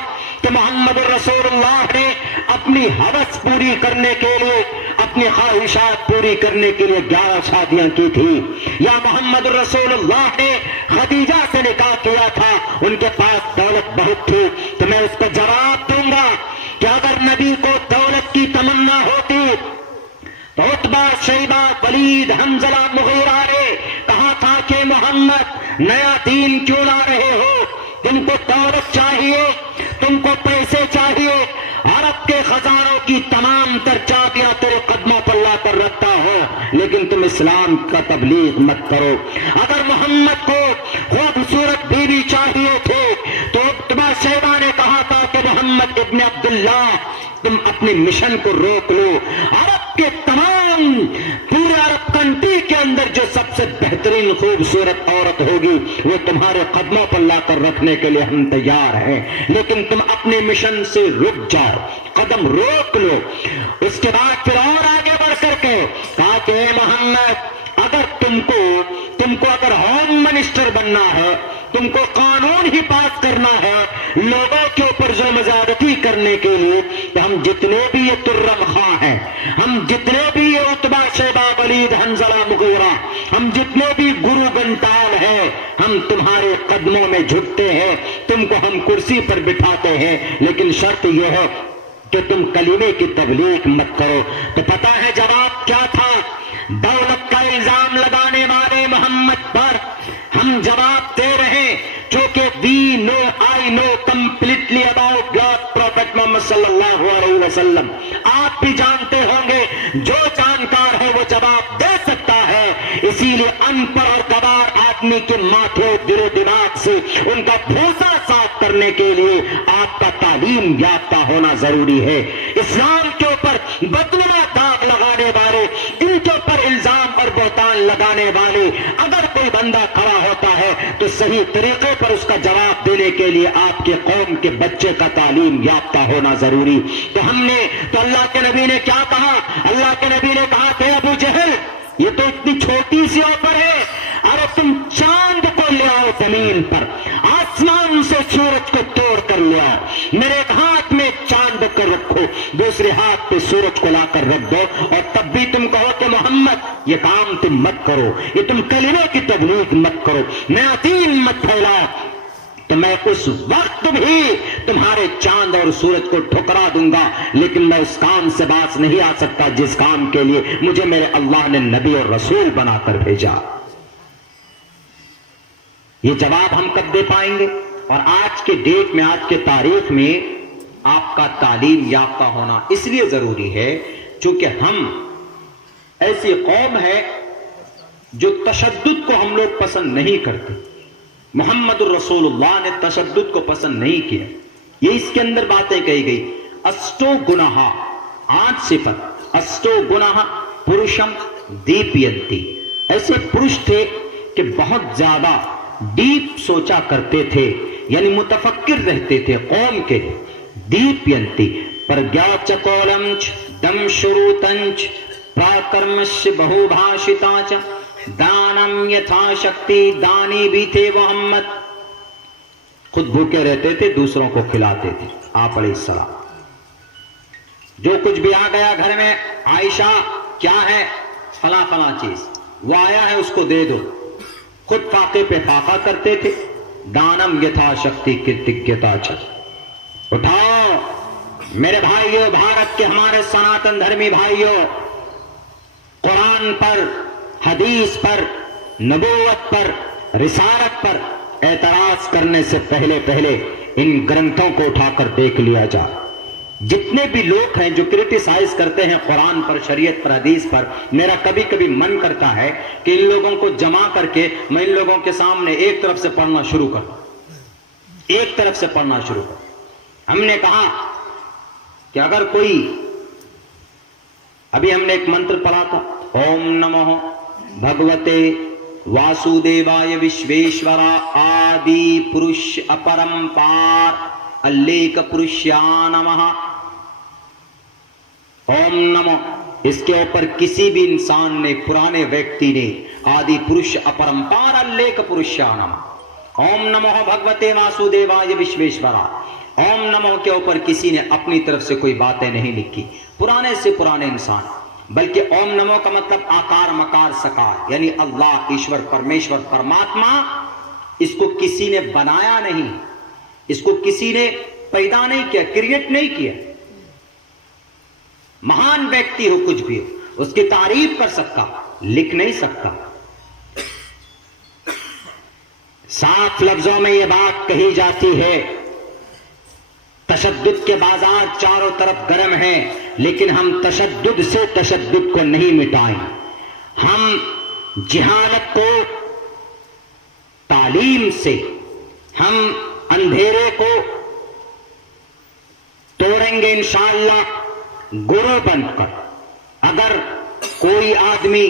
کہ محمد رسول اللہ نے اپنی ہوس پوری کرنے کے لیے، اپنی خواہشات پوری کرنے کے لیے 11 شادیاں کی تھی، یا محمد رسول اللہ نے خدیجہ سے نکاح کیا تھا، ان کے پاس دولت بہت تھی، تو میں اس کو جواب دوں گا کہ اگر نبی کو دولت کی تمنا ہوتی تو عتبہ، شیبہ، ولید، حنظلہ، مغیرہ نے کہا تھا کہ محمد نیا دین کیوں لا رہے ہو؟ تم کو دولت چاہیے، تم کو پیسے چاہیے، عرب کے خزانوں کی تمام تر چابیاں تیرے قدموں پر لا کر رکھتا ہو، لیکن تم اسلام کا تبلیغ مت کرو. اگر محمد کو خوبصورت بیوی چاہیے تھے تو عتبہ، شیبہ نے کہا تھا کہ محمد ابن عبداللہ تم اپنے مشن کو روک لو. عرب کے تمام، پورے عرب کنٹری کے اندر جو سب سے بہترین خوبصورت عورت ہوگی وہ تمہارے قدموں پر لا کر رکھنے کے لیے ہم تیار ہیں، لیکن تم اپنے مشن سے رک جاؤ، قدم روک لو. اس کے بعد پھر اور آگے بڑھ کر کے کہا کہ اے محمد، اگر تم کو اگر ہوم منسٹر بننا ہے، تم کو قانون ہی پاس کرنا ہے لوگوں کے اوپر ظلم زیادتی کرنے کے لیے، تو ہم جتنے بھی یہ ترم خاں ہیں، ہم جتنے بھی یہ عتبہ، شیبہ، ولید، حنظلہ، مغیرہ، ہم جتنے بھی گرو گنٹال ہیں، ہم تمہارے قدموں میں جھکتے ہیں، تم کو ہم کرسی پر بٹھاتے ہیں، لیکن شرط یہ ہے کہ تم کلمے کی تبلیغ مت کرو. تو پتہ ہے جواب کیا تھا؟ دولت کا الزام لگانے والے محمد پر ہم جواب دے رہے، چونکہ I know completely about God Prophet Muhammad صلی اللہ علیہ وسلم. آپ بھی جانتے ہوں گے، جو جانکار ہے وہ جواب دے سکتا ہے، اسی لیے ان پڑھ اور گوار آدمی کے ماتھے، دل و دماغ سے ان کا بھوسا صاف کرنے کے لیے آپ کا تعلیم یافتہ ہونا ضروری ہے. اسلام کے اوپر بدنما داغ لگانے والے، ان کے اوپر الزام اور بہتان لگانے والے اگر کوئی بندہ کھڑا ہوتا ہے تو صحیح طریقے پر اس کا جواب دینے کے لیے آپ کے قوم کے بچے کا تعلیم یافتہ ہونا ضروری. تو اللہ کے نبی نے کیا کہا؟ اللہ کے نبی نے کہا کہ ابو جہل، یہ تو اتنی چھوٹی سی آفر ہے، ارے تم چاند کو لے آؤ زمین پر، آسمان سے سورج کو توڑ کر لے آؤ، میرے ایک ہاتھ میں چاند کر رکھو، دوسرے ہاتھ پہ سورج کو لا کر رکھ دو، اور تب بھی تم کہو کہ محمد یہ کام تم مت کرو، یہ تم کلمے کی تبلیغ مت کرو، نیا دین مت پھیلاؤ. تو میں اس وقت بھی تمہارے چاند اور سورج کو ٹھکرا دوں گا، لیکن میں اس کام سے باز نہیں آ سکتا جس کام کے لیے مجھے میرے اللہ نے نبی اور رسول بنا کر بھیجا۔ یہ جواب ہم کب دے پائیں گے؟ اور آج کے ڈیٹ میں، آج کے تاریخ میں آپ کا تعلیم یافتہ ہونا اس لیے ضروری ہے چونکہ ہم ایسی قوم ہے جو تشدد کو ہم لوگ پسند نہیں کرتے۔ محمد الرسول اللہ نے تشدد کو پسند نہیں کیا۔ یہ اس کے اندر باتیں کہی گئی، اسٹو گناہ 8 صفت، اسٹو گناہ پروشم دیپینتی۔ ایسے پروش تھے کہ بہت زیادہ ڈیپ سوچا کرتے تھے، یعنی متفکر رہتے تھے قوم کے۔ دیپینتی پرگیا چکولمچ دم شروتنچ پراکرمش بہو بھاشتاچ دانم یتھا شکتی، دانی بھی تھے محمد، خود بھوکے رہتے تھے، دوسروں کو کھلاتے تھے۔ آپ علیہ السلام جو کچھ بھی آ گیا گھر میں، عائشہ کیا ہے؟ فلاں فلاں چیز، وہ آیا ہے اس کو دے دو، خود فاقے پہ فاقہ کرتے تھے۔ دانم یتھا شکتی کرتگیتا چ۔ اٹھاؤ میرے بھائیوں، بھارت کے ہمارے سناتن دھرمی بھائیوں، قرآن پر، حدیث پر، نبوت پر، رسالت پر اعتراض کرنے سے پہلے ان گرنتھوں کو اٹھا کر دیکھ لیا جائے۔ جتنے بھی لوگ ہیں جو کرٹیسائز کرتے ہیں قرآن پر، شریعت پر، حدیث پر، میرا کبھی کبھی من کرتا ہے کہ ان لوگوں کو جمع کر کے میں ان لوگوں کے سامنے ایک طرف سے پڑھنا شروع کروں، ایک طرف سے پڑھنا شروع کروں۔ ہم نے کہا کہ اگر کوئی، ابھی ہم نے ایک منتر پڑھا تھا، اوم نمو بھگوتے واسودیوائے وشویشورا آدی پروش اپرمپار اللیک پروشیا نمہ۔ اوم نمو، اس کے اوپر کسی بھی انسان نے، پرانے ویکتی نے، آدی پروش اپرمپار اللیک پروشیا نمہ۔ اوم نمو بھگوتے واسودیوائے وشویشورا، اوم نمو کے اوپر کسی نے اپنی طرف سے کوئی باتیں نہیں لکھی، پرانے سے پرانے انسان، بلکہ اوم نمو کا مطلب آکار مکار سکار، یعنی اللہ، ایشور، پرمیشور، پرماتما، اس کو کسی نے بنایا نہیں، اس کو کسی نے پیدا نہیں کیا، کریٹ نہیں کیا۔ مہان ویکتی ہو کچھ بھی ہو، اس کی تعریف کر سکتا، لکھ نہیں سکتا۔ صاف لفظوں میں یہ بات کہی جاتی ہے، تشدد کے بازار چاروں طرف گرم ہیں، لیکن ہم تشدد سے تشدد کو نہیں مٹائیں۔ ہم جہالت کو تعلیم سے، ہم اندھیرے کو توڑیں گے انشاءاللہ گرو بن کر۔ اگر کوئی آدمی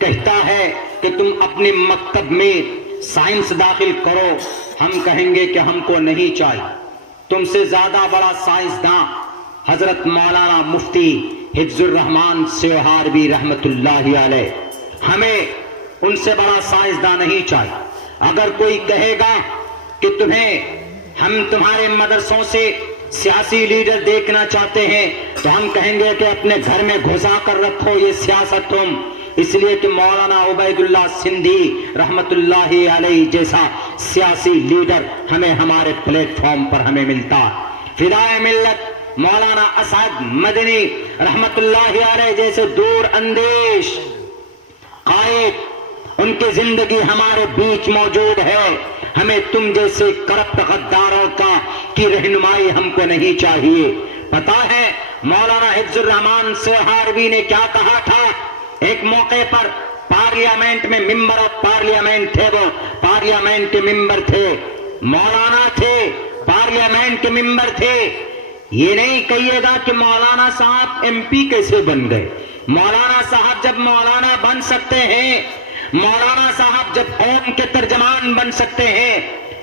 کہتا ہے کہ تم اپنے مکتب میں سائنس داخل کرو، ہم کہیں گے کہ ہم کو نہیں چاہیے۔ تم سے زیادہ بڑا سائنسداں حضرت مولانا مفتی حفظ الرحمان سیوہاروی رحمت اللہ علیہ، ہمیں ان سے بڑا سائنسداں نہیں چاہیے۔ اگر کوئی کہے گا کہ ہم تمہارے مدرسوں سے سیاسی لیڈر دیکھنا چاہتے ہیں، تو ہم کہیں گے کہ اپنے گھر میں گھسا کر رکھو یہ سیاست تم، اس لیے کہ مولانا عبید اللہ سندھی رحمت اللہ علیہ جیسا سیاسی لیڈر ہمیں ہمارے پلیٹ فارم پر ہمیں ملتا۔ فدائے ملت مولانا اسعد مدنی رحمت اللہ علیہ جیسے دور اندیش قائد، ان کی زندگی ہمارے بیچ موجود ہے۔ ہمیں تم جیسے کرپٹ غداروں کی رہنمائی ہم کو نہیں چاہیے۔ پتا ہے مولانا حفظ الرحمان سیوہاروی نے کیا کہا تھا؟ ایک موقع پر پارلیمنٹ میں ممبر آف پارلیمنٹ تھے، وہ پارلیمنٹ کے ممبر تھے، مولانا تھے، پارلیمنٹ کے ممبر تھے۔ یہ نہیں کہیے گا کہ مولانا صاحب ایم پی کیسے بن گئے۔ مولانا صاحب جب مولانا بن سکتے ہیں، مولانا صاحب جب قوم کے ترجمان بن سکتے ہیں،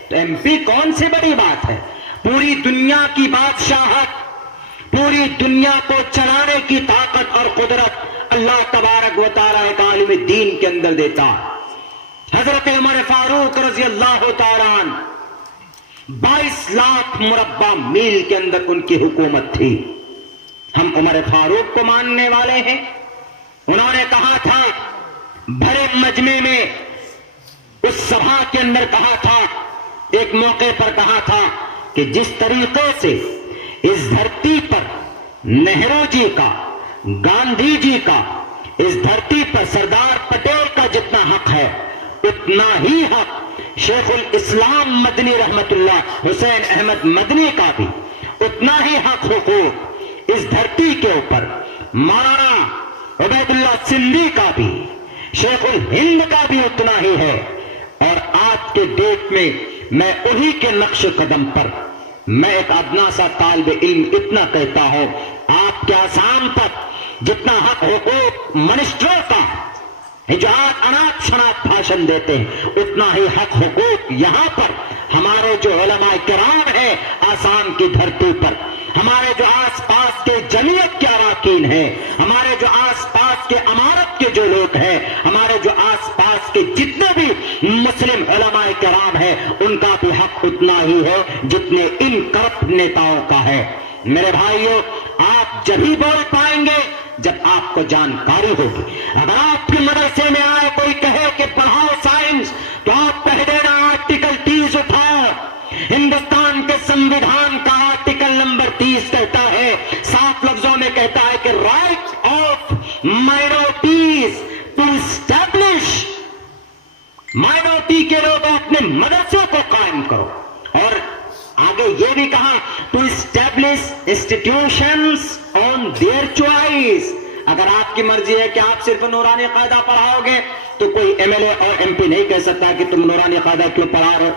تو ایم پی کون سی بڑی بات ہے؟ پوری دنیا کی بادشاہت، پوری دنیا کو چلانے کی طاقت اور قدرت اللہ تبارک و تعالیٰ ایک عالم دین کے اندر دیتا۔ حضرت عمر فاروق رضی اللہ تعالیٰ عنہ 22 لاکھ مربع میل کے اندر ان کی حکومت تھی۔ ہم عمر فاروق کو ماننے والے ہیں۔ انہوں نے کہا تھا بھرے مجمع میں، اس سبھا کے اندر کہا تھا، ایک موقع پر کہا تھا کہ جس طریقے سے اس دھرتی پر نہرو جی کا، گاندھی جی کا، اس دھرتی پر سردار پٹیل کا جتنا حق ہے، اتنا ہی حق شیخ الاسلام مدنی رحمت اللہ حسین احمد مدنی کا بھی، اتنا ہی حق حقوق اس دھرتی کے اوپر مولانا عبید اللہ سندھی کا بھی، شیخ الہند کا بھی اتنا ہی ہے۔ اور آج کے ڈیٹ میں میں انہی کے نقش قدم پر میں ایک ادنا سا طالب علم اتنا کہتا ہوں، آپ کے آسام پر جتنا حق حقوق منسٹروں کا جو اناپ شناپ بھاشن دیتے ہیں، اتنا ہی حق حقوق یہاں پر ہمارے جو علماء کرام ہیں آسام کی دھرتی پر، ہمارے جو آس پاس کے جمعیت کے اراکین ہیں، ہمارے جو آس پاس کے امارت کے جو لوگ ہیں، ہمارے جو آس پاس کے جتنے بھی مسلم علماء کرام ہیں، ان کا بھی حق اتنا ہی ہے جتنے ان کرپٹ نیتاؤں کا ہے۔ میرے بھائیوں، آپ جب ہی بول پائیں گے جب آپ کو جانکاری ہوگی۔ اگر آپ کے مدرسے میں آئے کوئی کہے کہ پڑھاؤ سائنس، تو آپ کہہ دینا آرٹیکل 30 اٹھاؤ۔ ہندوستان کے سمویدھان کا آرٹیکل نمبر 30 کہتا ہے، صاف لفظوں میں کہتا ہے کہ right of minorities to establish, minority کے لوگ اپنے مدرسے کو قائم کرو، اور آگے یہ بھی کہا to establish institutions on their choice. اگر آپ کی مرضی ہے کہ آپ صرف نورانی قاعدہ پڑھاؤ گے تو کوئی ایم ایل اے اور ایم پی نہیں کہہ سکتا کہ تم نورانی قاعدہ کیوں پڑھا رہے ہو۔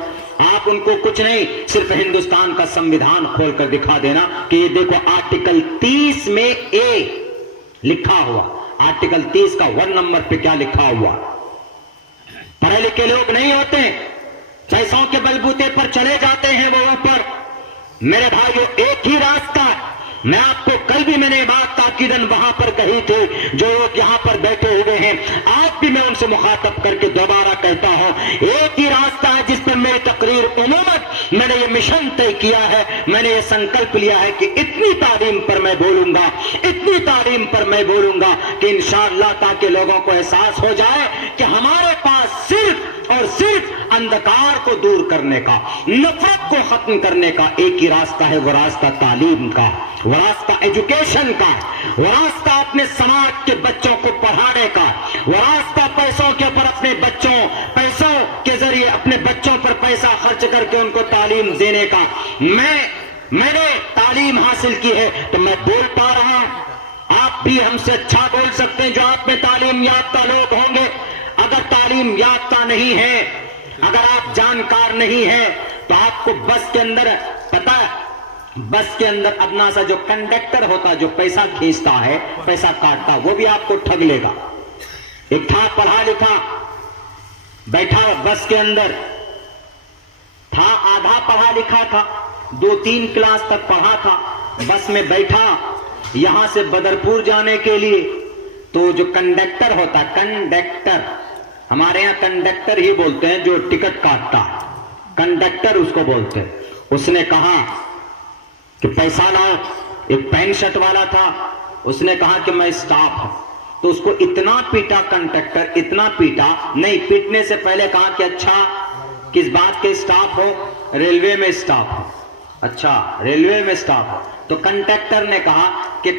آپ ان کو کچھ نہیں، صرف ہندوستان کا سمویدھان کھول کر دکھا دینا کہ یہ دیکھو آرٹیکل 30 میں اے لکھا ہوا، آرٹیکل 30 کا 1 نمبر پہ کیا لکھا ہوا۔ پڑھے لکھے لوگ نہیں ہوتے، پیسوں کے بلبوتے پر چلے جاتے ہیں وہ اوپر۔ میرے بھائیو، ایک ہی راستہ، میں آپ کو کل بھی میں نے بات تاکیداً وہاں پر کہی تھی، جو لوگ یہاں پر بیٹھے ہوئے ہیں آج بھی میں ان سے مخاطب کر کے دوبارہ کہتا ہوں، ایک ہی راستہ ہے جس پر میری تقریر عموماً میں نے یہ مشن طے کیا ہے، میں نے یہ سنکلپ لیا ہے کہ اتنی تعلیم پر میں بولوں گا، اتنی تعلیم پر میں بولوں گا کہ انشاءاللہ تاکہ لوگوں کو احساس ہو جائے کہ ہمارے پاس صرف اور صرف اندھکار کو دور کرنے کا، نفرت کو ختم کرنے کا ایک ہی راستہ ہے، وہ راستہ تعلیم کا، وہ راستہ ایجوکیشن کا، وہ راستہ اپنے سماج کے بچوں کو پڑھانے کا، وہ راستہ پیسوں کے اوپر اپنے بچوں، پیسوں کے ذریعے اپنے بچوں پر پیسہ خرچ کر کے ان کو تعلیم دینے کا۔ میں نے تعلیم حاصل کی ہے تو میں بول پا رہا ہوں، آپ بھی ہم سے اچھا بول سکتے ہیں جو آپ میں تعلیم یافتہ لوگ ہوں گے۔ اگر تعلیم یافتہ نہیں ہے، اگر آپ جانکار نہیں ہیں، تو آپ کو بس کے اندر پتہ ہے، بس کے اندر اپنا سا جو کنڈکٹر ہوتا جو پیسہ کھینچتا ہے، پیسہ کاٹتا، وہ بھی آپ کو ٹھگ لے گا۔ ایک تھا پڑھا لکھا، بیٹھا بس کے اندر تھا، آدھا پڑھا لکھا تھا، 2-3 کلاس تک پڑھا تھا، بس میں بیٹھا یہاں سے بدرپور جانے کے لیے، تو جو کنڈکٹر ہوتا، کنڈکٹر ہمارے یہاں کنڈکٹر ہی بولتے ہیں جو ٹکٹ کاٹتا، کنڈکٹر اس کو بولتے ہیں۔ اس نے کہا کہ پیسہ لاؤ، ایک پینٹ شرٹ والا تھا، اس نے کہا کہ میں اسٹاف ہوں، تو اس کو اتنا پیٹا کنڈکٹر، اتنا پیٹا، نہیں پیٹنے سے پہلے کہا کہ اچھا کس بات کے اسٹاف ہو؟ ریلوے میں اسٹاف ہو۔ اچھا ریلوے میں اسٹاف ہو، تو کنڈکٹر نے کہا کہ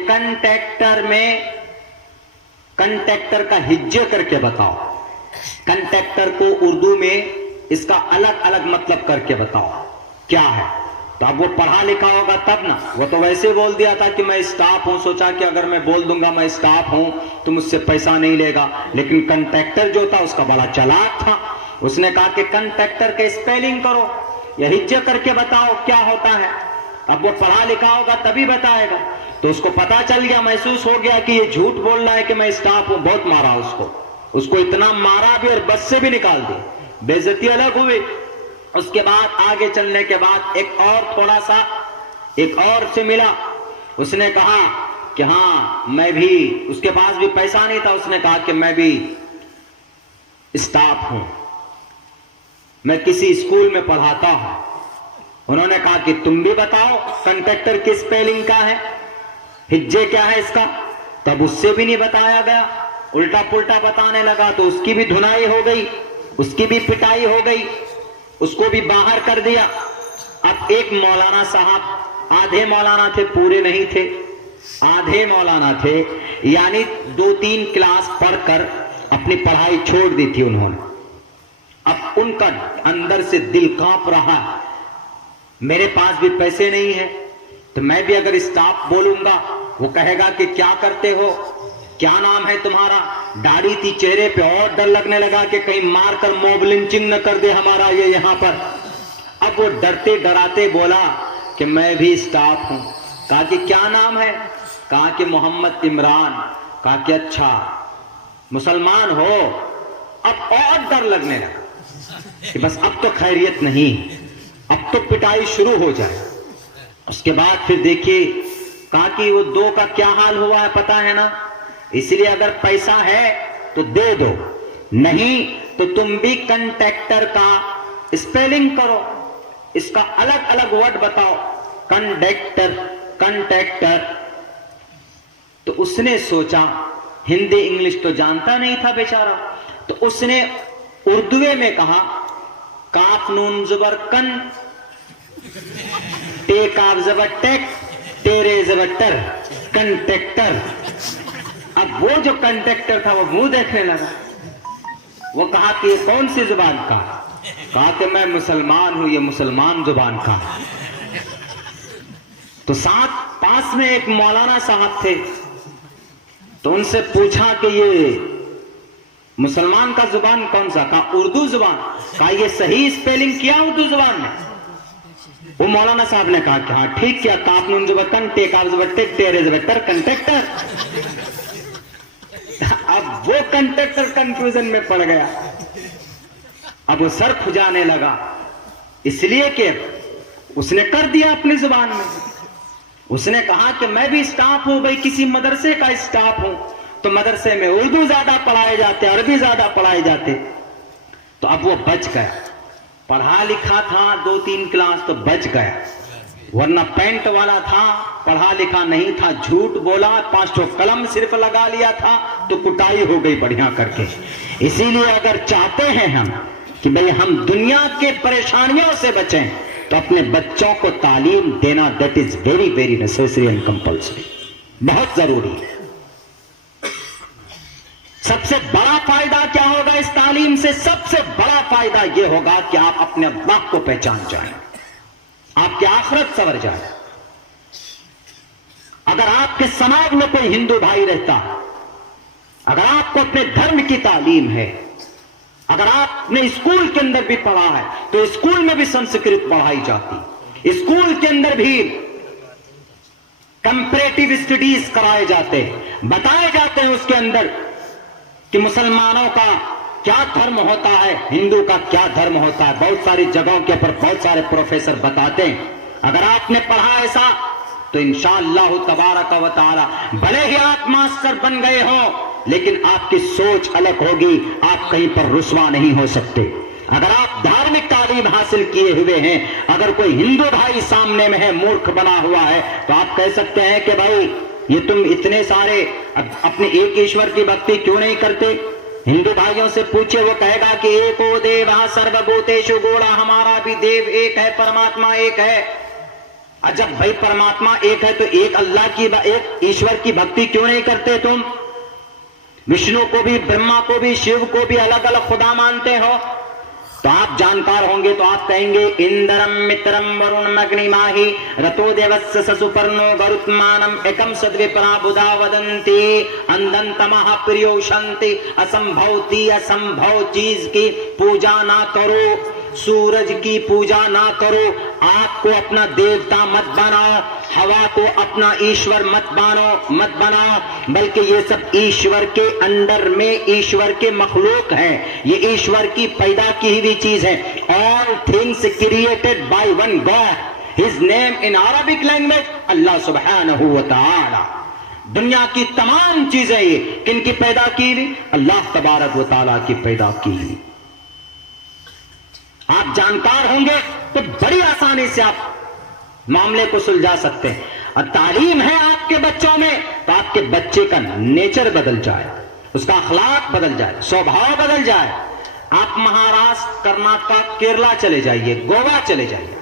کنڈکٹر کا ہجے کر کے بتاؤ، کنڈکٹر کو اردو میں اس کا الگ الگ مطلب کر کے بتاؤ کیا ہے۔ تو اب وہ پڑھا لکھا ہوگا تب نا، وہ تو ویسے بول دیا تھا کہ میں اسٹاف ہوں، سوچا کہ اگر میں بول دوں گا میں اسٹاف ہوں تو مجھ سے پیسہ نہیں لے گا، لیکن کنڈکٹر جو تھا اس کا بڑا چلاک تھا، اس نے کہا کہ کنڈکٹر کے اسپیلنگ کرو یا ہجے کر کے بتاؤ کیا ہوتا ہے۔ اب وہ پڑھا لکھا ہوگا تبھی بتائے گا، تو اس کو پتا چل گیا، محسوس ہو گیا کہ یہ جھوٹ بول رہا ہے کہ میں اسٹاف ہوں، بہت مارا اس کو اتنا مارا بھی اور بس سے بھی نکال دی، بے عزتی الگ ہوئی۔ اس کے بعد آگے چلنے کے بعد ایک اور سے ملا، اس نے کہا کہ ہاں میں بھی، اس کے پاس بھی پیسہ نہیں تھا، اس نے کہا کہ میں بھی اسٹاف ہوں، میں کسی اسکول میں پڑھاتا ہوں۔ انہوں نے کہا کہ تم بھی بتاؤ کنڈکٹر کی اسپیلنگ کیا ہے، ہجے کیا ہے اس کا، تب اس سے بھی نہیں بتایا گیا، الٹا پلٹا بتانے لگا، تو اس کی بھی دھنائی ہو گئی، اس کی بھی پٹائی ہو گئی۔ اس کو بھی باہر کر دیا. اب ایک مولانا صاحب, آدھے مولانا تھے, پورے نہیں تھے, آدھے مولانا تھے, یعنی 2-3 کلاس پڑھ کر اپنی پڑھائی چھوڑ دی تھی انہوں نے. اب ان کا اندر سے دل کانپ رہا, میرے پاس بھی پیسے نہیں ہیں, تو میں بھی اگر اسٹاف بولوں گا وہ کہے گا کہ کیا کرتے ہو, کیا نام ہے تمہارا. داڑھی تھی چہرے پہ, اور ڈر لگنے لگا کہ کہیں مار کر موب لنچنگ نہ کر دے ہمارا یہ یہاں پر. اب وہ ڈرتے ڈراتے بولا کہ میں بھی اسٹاف ہوں. کہا کہ کیا نام ہے, کہا کہ محمد عمران. کہا کہ اچھا مسلمان ہو. اب اور ڈر لگنے لگا کہ بس اب تو خیریت نہیں, اب تو پٹائی شروع ہو جائے. اس کے بعد پھر دیکھیے, کہا کہ وہ 2 کا کیا حال ہوا ہے پتا ہے نا, اس لیے اگر پیسہ ہے تو دے دو, نہیں تو تم بھی کنٹیکٹر کا اسپیلنگ کرو, اس کا الگ الگ ورڈ بتاؤ, کنڈکٹر, کنٹیکٹر. تو اس نے سوچا, ہندی انگلش تو جانتا نہیں تھا بیچارہ, تو اس نے اردوے میں کہا کاف نون زبر کن, ٹے کاف زبر ٹیک, ٹیرے زبر ٹر, کنٹیکٹر. اب وہ جو کنٹیکٹر تھا وہ منہ دیکھنے لگا. وہ کہا کہ یہ کون سی زبان کا, کہا کہ میں مسلمان ہوں, یہ مسلمان زبان کا. تو ساتھ پاس میں ایک مولانا صاحب تھے, تو ان سے پوچھا کہ یہ مسلمان کا زبان کون سا, کہا اردو زبان. کہا یہ صحیح اسپیلنگ کیا اردو زبان میں. وہ مولانا صاحب نے کہا کہ ہاں ٹھیک کیا, کاف نون زبر کن, ٹے کاف زبر ٹیک, ٹیرے زبر ٹر, کنٹیکٹر. اب وہ کنٹیکٹر کنفیوژن میں پڑ گیا. اب وہ سر کھجانے لگا, اس لیے کہ اس نے کر دیا اپنی زبان میں. اس نے کہا کہ میں بھی اسٹاف ہوں, بھائی کسی مدرسے کا اسٹاف ہوں, تو مدرسے میں اردو زیادہ پڑھائے جاتے, عربی زیادہ پڑھائے جاتے. تو اب وہ بچ گیا, پڑھا لکھا تھا 2-3 کلاس تو بچ گیا, ورنہ پینٹ والا تھا, پڑھا لکھا نہیں تھا, جھوٹ بولا, 5 قلم صرف لگا لیا تھا تو کٹائی ہو گئی بڑھیا کر کے. اسی لیے اگر چاہتے ہیں ہم کہ بھئی ہم دنیا کے پریشانیوں سے بچیں, تو اپنے بچوں کو تعلیم دینا that is very very necessary and compulsory, بہت ضروری ہے. سب سے بڑا فائدہ کیا ہوگا اس تعلیم سے؟ سب سے بڑا فائدہ یہ ہوگا کہ آپ اپنے اللہ کو پہچان جائیں, آپ کی آخرت سنور جائے. اگر آپ کے سماج میں کوئی ہندو بھائی رہتا, اگر آپ کو اپنے دھرم کی تعلیم ہے, اگر آپ نے اسکول کے اندر بھی پڑھا ہے تو اسکول میں بھی سنسکرت پڑھائی جاتی, اسکول کے اندر بھی کمپیریٹیو اسٹڈیز کرائے جاتے, بتائے جاتے ہیں اس کے اندر کہ مسلمانوں کا کیا دھرم ہوتا ہے, ہندو کا کیا دھرم ہوتا ہے. بہت ساری جگہوں کے اوپر بہت سارے پروفیسر بتاتے ہیں. اگر آپ نے پڑھا ایسا تو انشاءاللہ تبارک و تعالی بھلے ہی آپ ماسٹر بن گئے ہوں, لیکن آپ کی سوچ الگ ہوگی, آپ کہیں پر رسوا نہیں ہو سکتے. اگر آپ دھارمک تعلیم حاصل کیے ہوئے ہیں, اگر کوئی ہندو بھائی سامنے میں ہے, مورکھ بنا ہوا ہے, تو آپ کہہ سکتے ہیں کہ بھائی یہ تم اتنے سارے اپنے ایک ایشور کی بھکتی کیوں نہیں کرتے. ہندو بھائیوں سے پوچھے, وہ کہے گا کہ ایکو دیوا سرو بھوتیشو گوڑا, ہمارا بھی دیو ایک ہے, پرماتما ایک ہے. جب بھائی پرماتما ایک ہے تو ایک اللہ کی, ایک ایشور کی بھکتی کیوں نہیں کرتے تم؟ وشنو کو بھی, برہما کو بھی, شیو کو بھی الگ الگ خدا مانتے ہو. تو آپ جانکار ہوں گے تو آپ کہیں گے اندرم مترم ورن مگنی ماہی رتو دیوس سسپرنو گرتمانم ایکم سدوپرا بدھا ودنتی اندنتمہ پریوشنتی. اسمبھوتی اسمبھو چیز کی پوجا نہ کرو, سورج کی پوجا نہ کرو, آپ کو اپنا دیوتا مت بناؤ, ہوا کو اپنا ایشور مت بناؤ, بلکہ یہ سب ایشور کے انڈر میں ایشور کے مخلوق ہیں, یہ ایشور کی پیدا کی ہوئی چیز ہے. All things created by one God, His name in Arabic language اللہ سبحانہ و تعالی. دنیا کی تمام چیزیں یہ کن کی پیدا کی ہوئی؟ اللہ تبارک و تعالی کی پیدا کی ہوئی. آپ جانکار ہوں گے تو بڑی آسانی سے آپ معاملے کو سلجھا سکتے ہیں. اور تعلیم ہے آپ کے بچوں میں تو آپ کے بچے کا نیچر بدل جائے, اس کا اخلاق بدل جائے, سوبھاؤ بدل جائے. آپ مہاراشٹر، کرناٹک، کیرلا چلے جائیے، گوا چلے جائیے،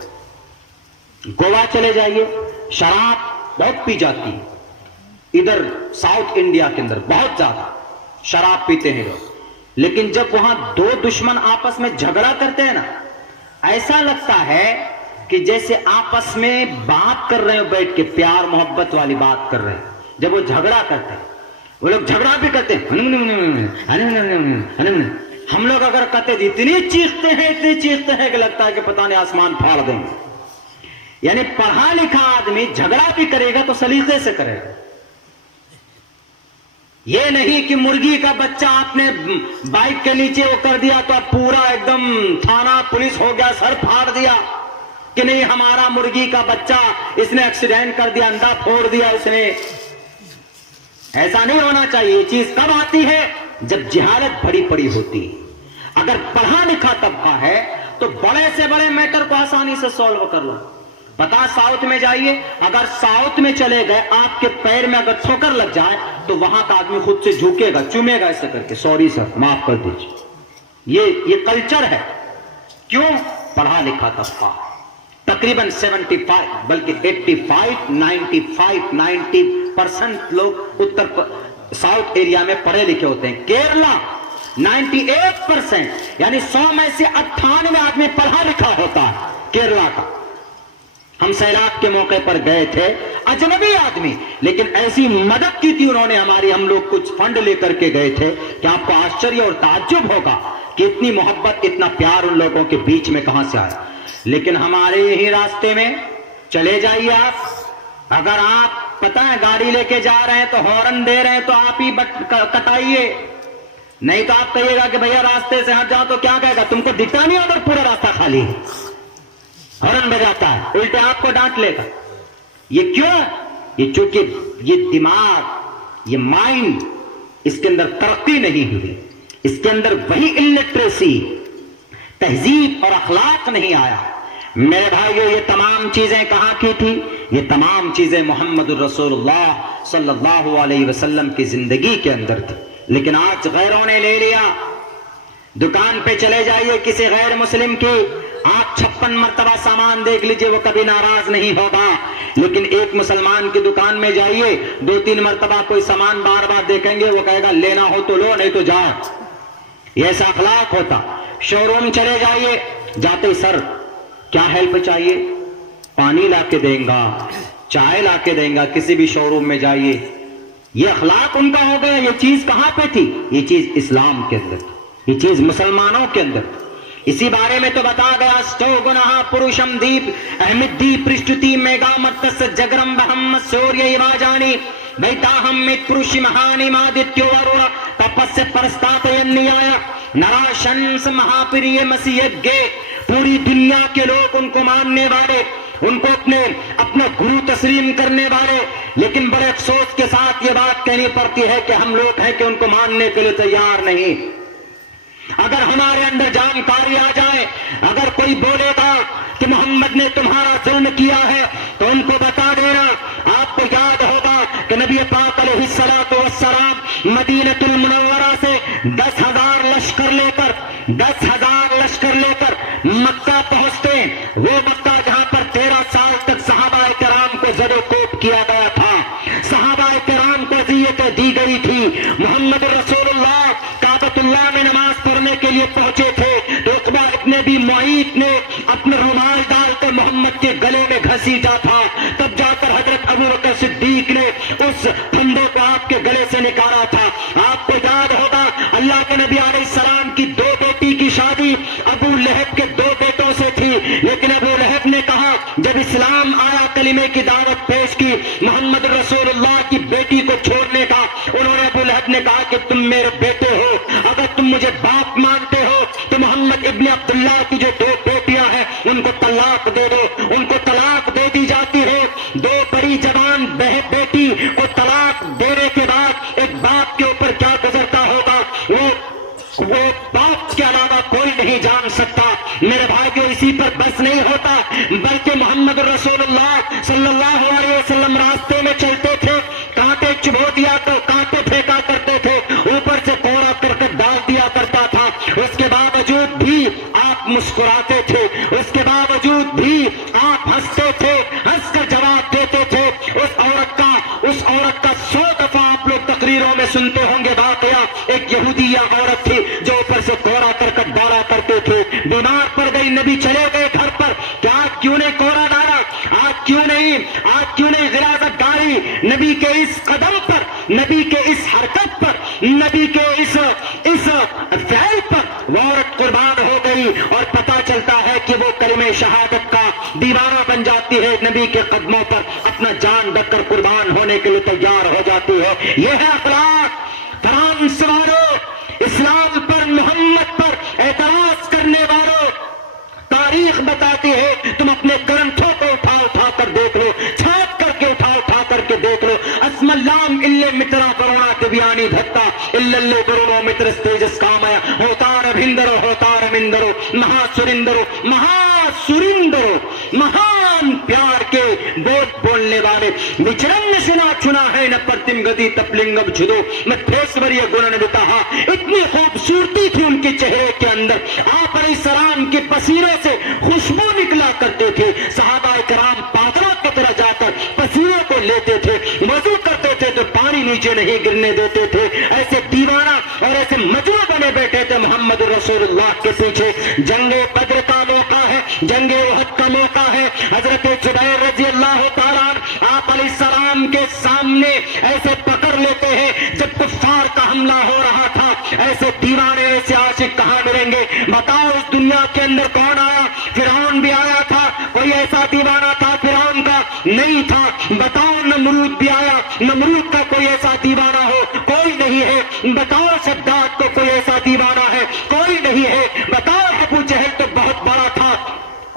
گوا چلے جائیے، شراب بہت پی جاتی ہے، ادھر ساؤتھ انڈیا کے اندر بہت زیادہ شراب پیتے ہیں لوگ، لیکن جب وہاں دو دشمن آپس میں جھگڑا کرتے ہیں نا، ایسا لگتا ہے کہ جیسے آپس میں بات کر رہے ہو، بیٹھ کے پیار محبت والی بات کر رہے ہیں۔ جب وہ جھگڑا کرتے ہیں، وہ لوگ جھگڑا بھی کرتے ہیں، ہم لوگ اگر کہتے ہیں اتنی چیختے ہیں کہ لگتا ہے کہ پتہ نہیں آسمان پھاڑ دیں گے۔ یعنی پڑھا لکھا آدمی جھگڑا بھی کرے گا تو سلیقے سے کرے گا، یہ نہیں کہ مرغی کا بچہ آپ نے بائک کے نیچے وہ کر دیا تو اب پورا ایک دم تھانہ پولیس ہو گیا، سر پھاڑ دیا کہ نہیں ہمارا مرغی کا بچہ، اس نے ایکسیڈنٹ کر دیا، انڈا پھوڑ دیا اس نے۔ ایسا نہیں ہونا چاہیے۔ یہ چیز کب آتی ہے؟ جب جہالت بڑی پڑی ہوتی ہے۔ اگر پڑھا لکھا طبقہ ہے تو بڑے سے بڑے میٹر کو آسانی سے سولو کر لو۔ بتا ساؤتھ میں جائیے، اگر ساؤتھ میں چلے گئے، آپ کے پیر میں اگر ٹھوکر لگ جائے تو وہاں کا آدمی خود سے جھکے گا، چومے گا ایسے کر کے، سوری سر، معاف کر دیجیے۔ یہ کلچر ہے۔ کیوں؟ پڑھا لکھا طبقہ تقریباً 75 بلکہ 85 90% لوگ ساؤتھ ایریا میں پڑھے لکھے ہوتے ہیں۔ کیرلا 98%، یعنی 100 میں سے 98 آدمی پڑھا لکھا ہوتا ہے کیرلا کا۔ ہم سیلاب کے موقع پر گئے تھے، اجنبی آدمی، لیکن ایسی مدد کی تھی انہوں نے ہماری، ہم لوگ کچھ فنڈ لے کر کے گئے تھے کہ آپ کو آشچర్య اور تعجب ہوگا کہ اتنی محبت، اتنا پیار ان لوگوں کے بیچ میں کہاں سے آیا۔ لیکن ہمارے یہی راستے میں چلے جائیے آپ، اگر آپ پتہ ہے گاڑی لے کے جا رہے ہیں تو ہارن دے رہے ہیں تو آپ ہی کٹائیے، نہیں تو آپ کہیے گا کہ بھیا راستے سے ہٹ جاؤ، تو کیا کہے گا؟ تم کو دکھتا نہیں اگر پورا راستہ خالی ہے، ہارن بجاتا ہے، الٹے آپ کو ڈانٹ لے گا۔ یہ کیوں؟ یہ چونکہ یہ دماغ، یہ مائنڈ، اس کے اندر ترقی نہیں ہوئی، اس کے اندر وہی الٹریسی، تہذیب اور اخلاق نہیں آیا۔ میرے بھائیو، یہ تمام چیزیں کہاں کی تھی؟ یہ تمام چیزیں محمد الرسول اللہ صلی اللہ علیہ وسلم کی زندگی کے اندر تھی، لیکن آج غیروں نے لے لیا۔ دکان پہ چلے جائیے کسی غیر مسلم کی، آپ 56 مرتبہ سامان دیکھ لیجئے، وہ کبھی ناراض نہیں ہوگا، لیکن ایک مسلمان کی دکان میں جائیے، 2-3 مرتبہ کوئی سامان بار بار دیکھیں گے، وہ کہے گا لینا ہو تو لو، نہیں تو جاؤ۔ یہ ایسا اخلاق ہوتا۔ شو روم چلے جائیے، جاتے سر کیا ہیلپ چاہیے؟ پانی لا کے دیں گا، چائے لا کے دیں گا۔ کسی بھی شو روم میں جائیے، یہ اخلاق ان کا ہو گیا۔ یہ چیز کہاں پہ تھی؟ یہ چیز اسلام کے اندر، یہ چیز مسلمانوں کے اندر۔ اسی بارے میں تو بتا گیا، ستو گناہ پروشم دیپ احمد دی پرشتتی میگا متس جگرم بہم سوریہ ایواجانی ویتاہم مت پروشی مہانی مادتیو ورور تپس پرستات ینیایا نراشنس مہاپریہ مسیحت گے۔ پوری دنیا کے لوگ ان کو ماننے والے، ان کو اپنا گرو تسلیم کرنے والے، لیکن بڑے افسوس کے ساتھ یہ بات کہنی پڑتی ہے کہ ہم لوگ ہیں کہ ان کو ماننے کے لیے تیار نہیں۔ اگر ہمارے اندر جانکاری آ جائے، اگر کوئی بولے گا کہ محمد نے تمہارا ظلم کیا ہے، تو ان کو بتا دینا۔ آپ کو یاد ہوگا کہ نبی پاک علیہ الصلوۃ والسلام مدینۃ المنورہ سے 10,000 لشکر لے کر مکہ پہنچتے ہیں۔ وہ مکہ جہاں پر 13 سال تک صحابہ کرام کو زد و کوب کیا گیا تھا، صحابہ کرام کو اذیتیں دی گئی تھی۔ محمد رسول اللہ کعبۃ اللہ میں نماز پڑھنے کے لیے پہنچے تھے تو عقبہ ابن ابی معیط نے اپنا رومال ڈال کر محمد کے گلے میں گھسیٹا تھا، تب جا کر حضرت ابوبکر صدیق نے اس پھندے کو آپ کے گلے سے نکالا تھا۔ آپ کو یاد ہوگا اللہ کے نبی علیہ السلام کی 2 بیٹی کی شادی ابو لہب کے 2 بیٹوں سے تھی، لیکن ابو لہب نے کہا، جب اسلام آیا کلمے کی دعوت پیش کی محمد رسول اللہ کی بیٹی کو چھوڑنے کا، انہوں نے ابو لہب نے کہا کہ تم میرے بیٹے ہو، اگر تم مجھے باپ مانتے ہو تو محمد ابن عبداللہ کی جو 2 بیٹیاں ہیں ان کو طلاق دے دو۔ ان کو طلاق دے دی جاتی ہے۔ 2 بڑی جوان بیٹی کو طلاق دینے کے بعد ایک باپ کے اوپر کیا گزرتا ہوگا وہ باپ کے علاوہ کوئی نہیں جان سکتا۔ میرے بھائیو، اسی پر بس نہیں ہوتا، بلکہ محمد رسول اللہ صلی اللہ علیہ وسلم راستے میں چلتے تھے، کانٹے چبھو دیا تو کانٹے پھینکا کرتے تھے، اوپر سے کوڑا کرکٹ ڈال دیا کرتا تھا۔ اس کے بعد تقریروں میں سنتے ہوں گے واقعہ، ایک یہودیہ عورت تھی جو اوپر سے کوڑا کرکٹ ڈالا کرتے تھے، بیمار پڑ گئی، نبی چلے گئے گھر پر کہ آج کیوں نہیں کوڑا ڈالا، آج کیوں نہیں غلاظت ڈالی، نبی کے اس قدم پر، نبی کے اس حرکت پر، نبی کے اس فعل پر وہ عورت قربان ہو گئی، اور پتہ چلتا ہے کہ وہ کلمہ شہادت کا دیوانہ بن جاتی ہے، نبی کے قدموں پر اپنا جان رکھ کر قربان ہونے کے لیے تیار ہو جاتی ہے۔ یہ ہے اخلاق۔ فرانس والوں، اسلام پر، محمد پر اعتراض کرنے والوں، تاریخ بتاتی ہے، تم اپنے گرنتھوں کو اٹھا کر دیکھ لو، چھاپ کر کے اٹھا کر کے دیکھ لو، اسم اللام اللہ مترا کرونا تبیانی دھتا اللہ کرونو متر تیجس کامیا ہوتار مندرو مہاسرندرو مہان پیار کے بولنے والے وچرن چنا ہے نہ پرتم گتی تپلنگم چھدو میں تھیسوریہ گنن بتاہا۔ اتنی خوبصورتی تھی ان کے چہرے کے اندر، آپ علیہ السلام کے پسینے سے خوشبو نکلا کرتے تھے، صحابہ کرام پادروں کی طرح جا کر پسینے کو لیتے تھے، وضو کرتے تھے تو پانی نیچے نہیں گرنے دیتے تھے، ایسے دیوانہ اور ایسے مجنون بنے بیٹھے تھے محمد رسول اللہ کے پیچھے۔ جنگ بدر کا موقع ہے، جنگ احد کا موقع ہے، حضرت زبیر رضی اللہ تعالیٰ آپ علیہ السلام کے سامنے ایسے پکڑ لیتے ہیں، جب کفار کا حملہ ہو رہا تھا، ایسے دیوانے ایسے عاشق کہاں ملیں گے؟ بتاؤ اس دنیا کے اندر کون آیا؟ فرعون بھی آیا تھا، کوئی ایسا دیوانہ تھا فرعون کا؟ نہیں تھا۔ بتاؤ نمرود بھی آیا، نمرود کا کوئی ایسا دیوانہ ہو؟ کوئی نہیں ہے۔ بتاؤ شداد کو کوئی ایسا دیوانہ ہے؟ کوئی نہیں ہے۔ بتاؤ ابو جہل تو بہت بڑا تھا،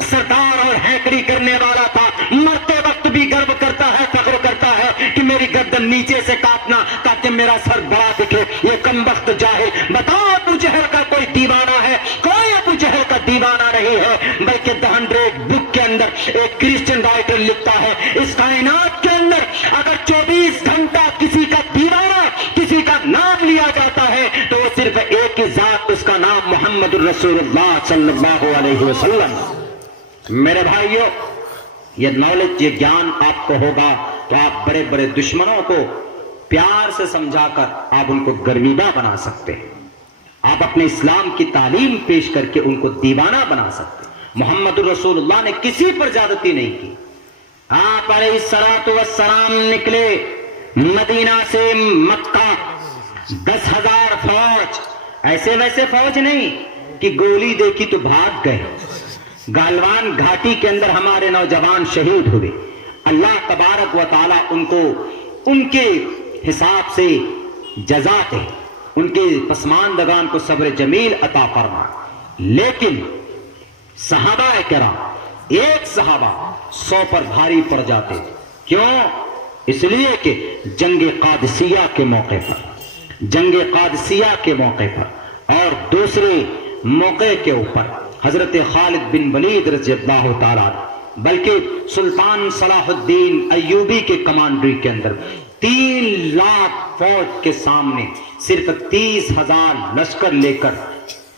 سردار اور ہیکڑی کرنے والا تھا، مرتے وقت بھی گرو کرتا ہے، فخر کرتا ہے کہ میری گردن نیچے سے کاٹنا تاکہ میرا سر بڑا دکھے، یہ کم وقت جاہل۔ بتاؤ ابو جہل کا کوئی دیوانہ ہے؟ کوئی ابو جہل کا دیوانہ نہیں ہے، بلکہ The 100 بک کے اندر ایک کرسچن رائٹر لکھتا ہے، اس کائنات کے اندر اگر 24 گھنٹہ کسی کا دیوانہ، کسی کا نام لیا جاتا ہے تو وہ صرف ایک ہی ذات، اس کا نام محمد الرسول اللہ صلی اللہ علیہ وسلم۔ میرے بھائیوں، یہ نالج، یہ گیان آپ کو ہوگا تو آپ بڑے بڑے دشمنوں کو پیار سے سمجھا کر آپ ان کو گرمیدہ بنا سکتے ہیں، آپ اپنے اسلام کی تعلیم پیش کر کے ان کو دیوانہ بنا سکتے ہیں۔ محمد الرسول اللہ نے کسی پر زیادتی نہیں کی۔ آپ علیہ السلام نکلے مدینہ سے مکہ، 10,000 فوج، ایسے ویسے فوج نہیں کہ گولی دیکھی تو بھاگ گئے۔ گالوان گھاٹی کے اندر ہمارے نوجوان شہید ہوئے، اللہ تبارک و تعالی ان کو ان کے حساب سے جزا دے، ان کے پسماندگان کو صبر جمیل عطا فرما۔ لیکن صحابہ کرام، ایک صحابہ 100 پر بھاری پڑ جاتے، کیوں؟ اس لیے کہ جنگ قادسیہ کے موقع پر اور دوسرے موقع کے اوپر حضرت خالد بن ولید رضی اللہ تعالیٰ، بلکہ سلطان صلاح الدین ایوبی کے کمانڈری کے اندر 3 لاکھ فوج کے سامنے صرف 30,000 لشکر لے کر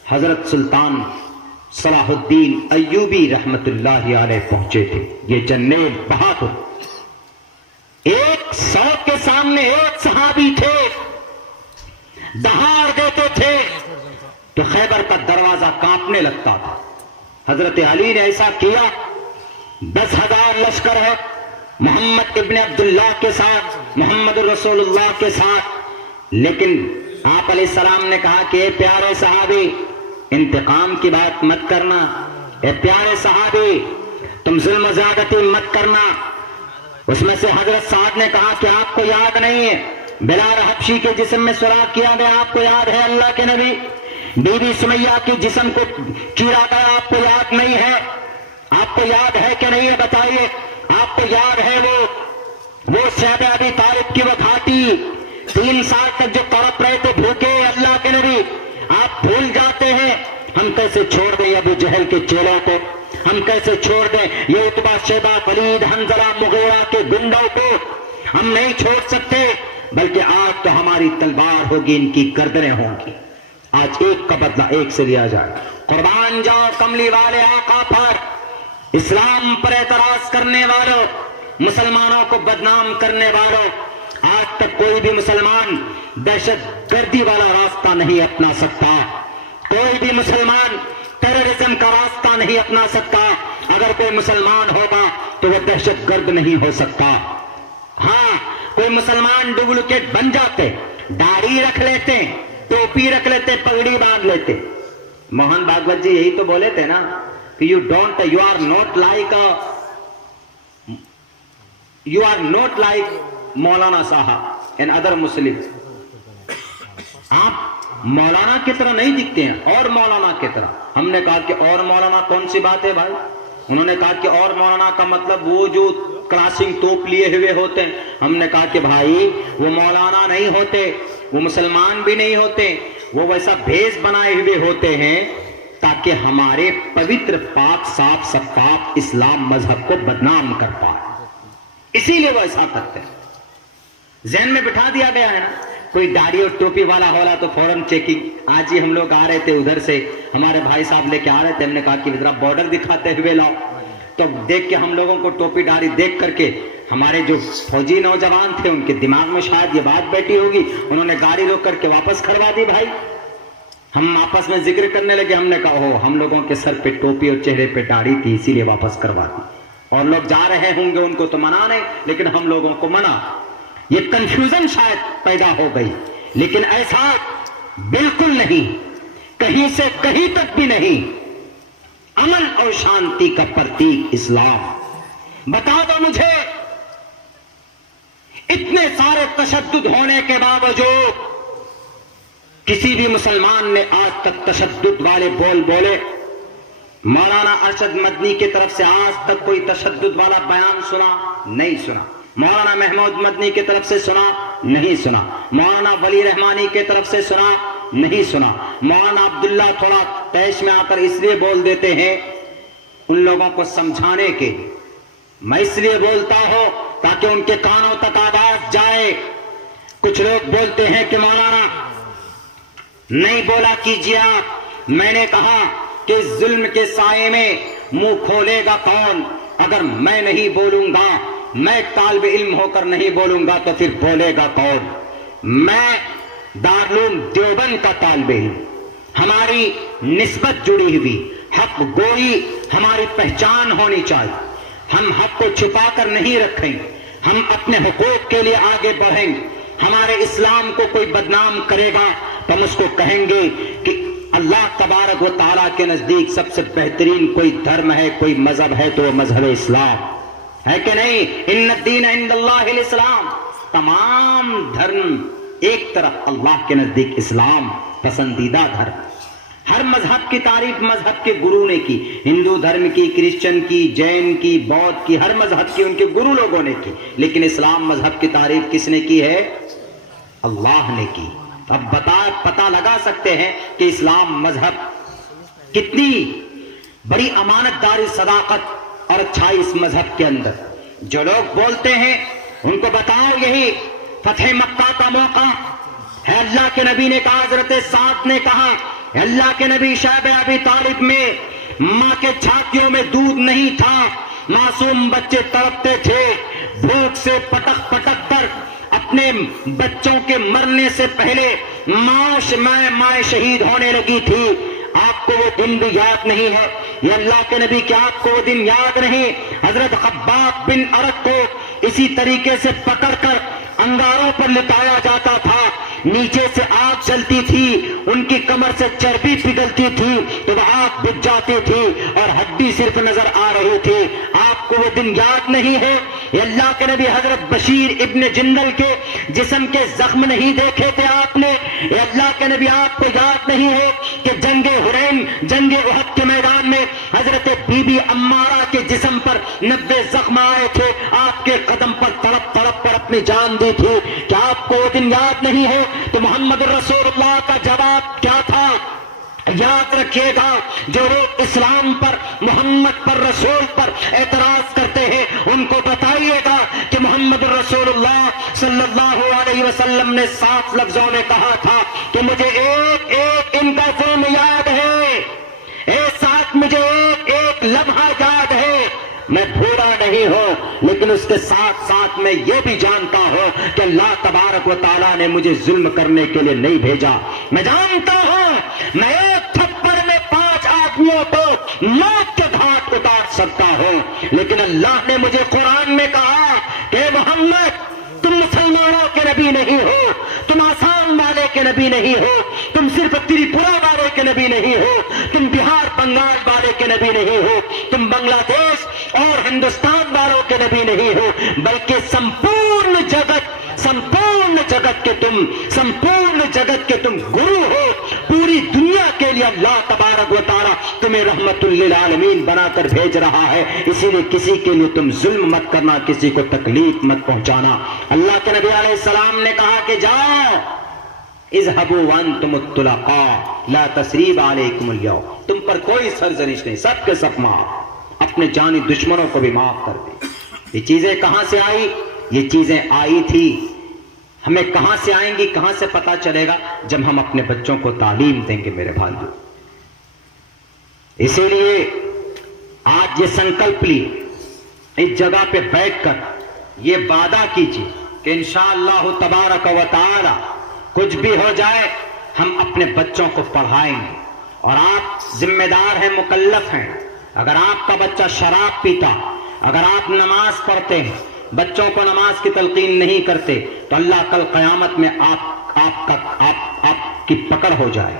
حضرت سلطان صلاح الدین ایوبی رحمت اللہ علیہ پہنچے تھے۔ یہ جنرل بہادر 100 کے سامنے ایک صحابی تھے، دہاڑ دیتے تھے تو خیبر کا دروازہ کانپنے لگتا تھا۔ حضرت علی نے ایسا کیا، 10,000 لشکر ہے محمد ابن عبداللہ کے ساتھ، محمد رسول اللہ کے ساتھ، لیکن آپ علیہ السلام نے کہا کہ اے پیارے صحابی، انتقام کی بات مت کرنا، اے پیارے صحابی تم ظلم و زیادتی مت کرنا۔ اس میں سے حضرت سعد نے کہا کہ آپ کو یاد نہیں ہے بلال حبشی کے جسم میں سوراخ کیا گیا، آپ کو یاد ہے اللہ کے نبی؟ بی بی سمیہ کے جسم کو چیرا گیا، آپ کو یاد نہیں ہے؟ آپ کو یاد ہے کہ نہیں ہے بتائیے؟ آپ کو یاد ہے وہ شیب ابی طالب کی وہ گھاٹی 3 سال تک جو تڑپ رہے تھے بھوکے اللہ کے نبی؟ آپ بھول جاتے ہیں۔ ہم کیسے چھوڑ دیں ابو جہل کے چیلوں کو؟ ہم کیسے چھوڑ دیں یہ عتبہ شیبہ ولید حنظلہ مغیرہ کے گنڈوں کو؟ ہم نہیں چھوڑ سکتے، بلکہ آج تو ہماری تلوار ہوگی، ان کی گردنیں ہوں گی۔ آج ایک کا بدلہ ایک سے لیا جائے۔ قربان جاؤ کملی والے آقا پر، اسلام پر اعتراض کرنے والوں، مسلمانوں کو بدنام کرنے والوں، آج تک کوئی بھی مسلمان دہشت گردی والا راستہ نہیں اپنا سکتا، کوئی بھی مسلمان ٹیررزم کا راستہ نہیں اپنا سکتا۔ اگر کوئی مسلمان ہوگا تو وہ دہشت گرد نہیں ہو سکتا۔ ہاں، کوئی مسلمان ڈپلیکیٹ بن جاتے، داڑھی رکھ لیتے، ٹوپی رکھ لیتے، پگڑی باندھ لیتے۔ موہن بھاگوت جی یہی تو بولے تھے نا کہ یو آر نوٹ لائک مولانا صاحب اینڈ ادر مسلم۔ آپ مولانا کی طرح نہیں دکھتے ہیں، اور مولانا کی طرح۔ ہم نے کہا کہ اور مولانا کون سی بات ہے بھائی؟ انہوں نے کہا کہ اور مولانا کا مطلب وہ جو کراسنگ توپ لیے ہوئے ہوتے ہیں۔ ہم نے کہا کہ بھائی وہ مولانا نہیں ہوتے، وہ مسلمان بھی نہیں ہوتے، وہ ویسا بھیس بنائے ہوئے ہوتے ہیں تاکہ ہمارے پوتر پاک صاف شفاف اسلام مذہب کو بدنام کر پائے، اسی لیے وہ ایسا کرتے ہیں۔ ذہن میں بٹھا دیا گیا ہے نا، کوئی داڑھی اور ٹوپی والا ہو تو فوراً چیکنگ۔ آج ہی ہم لوگ آ رہے تھے ادھر سے، ہمارے بھائی صاحب لے کے آ رہے تھے، ہم نے کہا کہ ذرا بارڈر دکھاتے ہوئے لاؤ، تو دیکھ کے ہم لوگوں کو ٹوپی داڑھی دیکھ کر کے ہمارے جو فوجی نوجوان تھے ان کے دماغ میں شاید یہ بات بیٹھی ہوگی، انہوں نے گاڑی روک کر کے واپس کھڑوا دی۔ بھائی ہم آپس میں ذکر کرنے لگے، ہم نے کہا ہو ہم لوگوں کے سر پہ ٹوپی اور چہرے پہ داڑھی تھی اسی لیے واپس کروا دی، اور لوگ جا رہے ہوں گے ان کو تو منع نہیں، لیکن ہم لوگوں کو منع۔ یہ کنفیوژن شاید پیدا ہو گئی، لیکن ایسا بالکل نہیں، کہیں سے کہیں تک بھی نہیں۔ امن اور شانتی کا پرتیک اسلام۔ بتا دو مجھے، اتنے سارے تشدد ہونے کے باوجود کسی بھی مسلمان نے آج تک تشدد والے بول بولے؟ مولانا ارشد مدنی کی طرف سے آج تک کوئی تشدد والا بیان سنا؟ نہیں سنا۔ مولانا محمود مدنی کی طرف سے سنا؟ نہیں سنا۔ مولانا ولی رحمانی کی طرف سے سنا؟ نہیں سنا۔ مولانا عبداللہ تھوڑا پیش میں آ کر اس لیے بول دیتے ہیں ان لوگوں کو سمجھانے کے، میں اس لیے بولتا ہوں تاکہ ان کے کانوں تک آواز جائے۔ کچھ لوگ بولتے ہیں کہ مولانا نہیں بولا کیجیے آپ، میں نے کہا کہ ظلم کے سائے میں منہ کھولے گا کون؟ اگر میں نہیں بولوں گا، میں طالب علم ہو کر نہیں بولوں گا تو پھر بولے گا کون؟ میں دارالعلوم دیوبند کا طالب علم، ہماری نسبت جڑی ہوئی، حق گوئی ہماری پہچان ہونی چاہیے۔ ہم حق کو چھپا کر نہیں رکھیں، ہم اپنے حقوق کے لیے آگے بڑھیں۔ ہمارے اسلام کو کوئی بدنام کرے گا تو ہم اس کو کہیں گے کہ اللہ تبارک و تعالیٰ کے نزدیک سب سے بہترین کوئی دھرم ہے، کوئی مذہب ہے تو وہ مذہب اسلام ہے کہ نہیں؟ ان الدین عند اللہ الاسلام۔ تمام دھرم ایک طرف، اللہ کے نزدیک اسلام پسندیدہ دھرم۔ ہر مذہب کی تعریف مذہب کے گرو نے کی، ہندو دھرم کی، کرسچن کی، جین کی، بودھ کی، ہر مذہب کی ان کے گرو لوگوں نے کی، لیکن اسلام مذہب کی تعریف کس نے کی ہے؟ اللہ نے کی۔ اب پتا لگا سکتے ہیں کہ اسلام مذہب کتنی بڑی امانت داری، صداقت اور اچھائی اس مذہب کے اندر۔ جو لوگ بولتے ہیں ان کو بتاؤ یہی فتح مکہ کا موقع ہے، اللہ کے نبی نے کہا، حضرت سعد نے کہا، اللہ کے نبی شیب ابی طالب میں ماں کے چھاتیوں میں دودھ نہیں تھا، معصوم بچے تڑپتے تھے، بھوک سے پٹک پٹک کر اپنے بچوں کے مرنے سے پہلے ماں شہید ہونے لگی تھی۔ آپ کو وہ دن بھی یاد نہیں ہے؟ یہ اللہ کے نبی کیا آپ کو وہ دن یاد نہیں؟ حضرت خباب بن ارت کو اسی طریقے سے پکڑ کر انگاروں پر لٹایا جاتا تھا، نیچے سے آگ جلتی تھی، ان کی کمر سے چربی پگھلتی تھی تو وہ آگ بجھ جاتی تھی اور ہڈی صرف نظر آ رہی تھی۔ آپ کو وہ دن یاد نہیں ہے؟ یہ اللہ کے نبی حضرت بشیر ابن جندل کے جسم کے زخم نہیں دیکھے تھے آپ نے؟ یہ اللہ کے نبی آپ کو یاد نہیں ہے کہ جنگ حنین، جنگ احد کے میدان میں حضرت بی بی عمارہ کے جسم پر 90 زخم آئے تھے، آپ کے قدم پر تڑپ تڑپ کر اپنی جان دی تھی؟ کیا آپ کو وہ دن یاد نہیں ہے؟ تو محمد رسول اللہ کا جواب کیا تھا؟ یاد رکھیے گا، جو لوگ اسلام پر، محمد پر، رسول پر اعتراض کرتے ہیں ان کو بتائیے گا کہ محمد رسول اللہ صلی اللہ علیہ وسلم نے صاف لفظوں میں کہا تھا کہ مجھے ایک ایک ان کا ظلم یاد ہے، ایک ساتھ مجھے ایک ایک لمحہ یاد ہے۔ میں بھولا نہیں ہوں، لیکن اس کے ساتھ ساتھ میں یہ بھی جانتا ہوں کہ اللہ تبارک و تعالیٰ نے مجھے ظلم کرنے کے لیے نہیں بھیجا۔ میں جانتا ہوں میں ایک تھپڑ میں 5 آدمیوں کو موت کے گھاٹ اتار سکتا ہوں، لیکن اللہ نے مجھے قرآن میں کہا کہ محمد تم مسلمانوں کے نبی نہیں ہو، تم آسام والے کے نبی نہیں ہو، تم صرف تریپورہ والے کے نبی نہیں ہو، تم بہار بنگال والے کے نبی نہیں ہو، تم بنگلہ دیش اور ہندوستان والوں کے نبی نہیں ہو، بلکہ سمپورن جگت کے تم گرو ہو۔ پوری دنیا کے لیے اللہ تبارک و تعالیٰ تمہیں رحمت للعالمین بنا کر بھیج رہا ہے، اسی لیے کسی کے لیے تم ظلم مت کرنا، کسی کو تکلیف مت پہنچانا۔ اللہ کے نبی علیہ السلام نے کہا کہ جاؤ اذهبوا وانتم الطلقاء لا تثریب علیکم اليوم، تم پر کوئی سرزنش نہیں، سب کے سب معاف، اپنے جانی دشمنوں کو بھی معاف کر دیں۔ یہ چیزیں کہاں سے آئی؟ یہ چیزیں آئی تھی، ہمیں کہاں سے آئیں گی، کہاں سے پتا چلے گا؟ جب ہم اپنے بچوں کو تعلیم دیں گے میرے بھائیوں۔ اسی لیے آج یہ سنکلپ لی، اس جگہ پہ بیٹھ کر یہ وعدہ کیجیے کہ انشاءاللہ تبارک و تعالی کچھ بھی ہو جائے ہم اپنے بچوں کو پڑھائیں گے۔ اور آپ ذمہ دار ہیں، مکلف ہیں۔ اگر آپ کا بچہ شراب پیتا، اگر آپ نماز پڑھتے ہیں، بچوں کو نماز کی تلقین نہیں کرتے، تو اللہ کل قیامت میں آپ کی پکڑ ہو جائے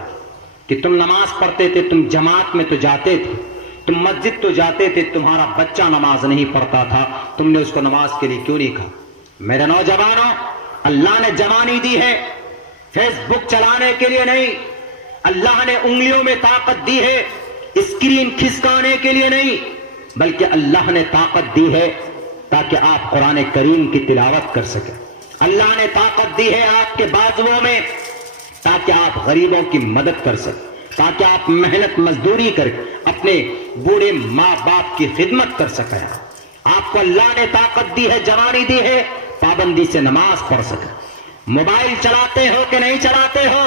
کہ تم نماز پڑھتے تھے، تم جماعت میں تو جاتے تھے، تم مسجد تو جاتے تھے، تمہارا بچہ نماز نہیں پڑھتا تھا، تم نے اس کو نماز کے لیے کیوں نہیں کہا؟ میرے نوجوانوں، اللہ نے جوانی دی ہے فیس بک چلانے کے لیے نہیں، اللہ نے انگلیوں میں طاقت دی ہے اسکرین کھسکانے کے لیے نہیں، بلکہ اللہ نے طاقت دی ہے تاکہ آپ قرآن کریم کی تلاوت کر سکیں۔ اللہ نے طاقت دی ہے آپ کے بازوؤں میں تاکہ آپ غریبوں کی مدد کر سکیں، تاکہ آپ محنت مزدوری کر اپنے بوڑھے ماں باپ کی خدمت کر سکیں۔ آپ کو اللہ نے طاقت دی ہے، جوانی دی ہے، پابندی سے نماز پڑھ سکیں۔ موبائل چلاتے ہو کہ نہیں چلاتے ہو،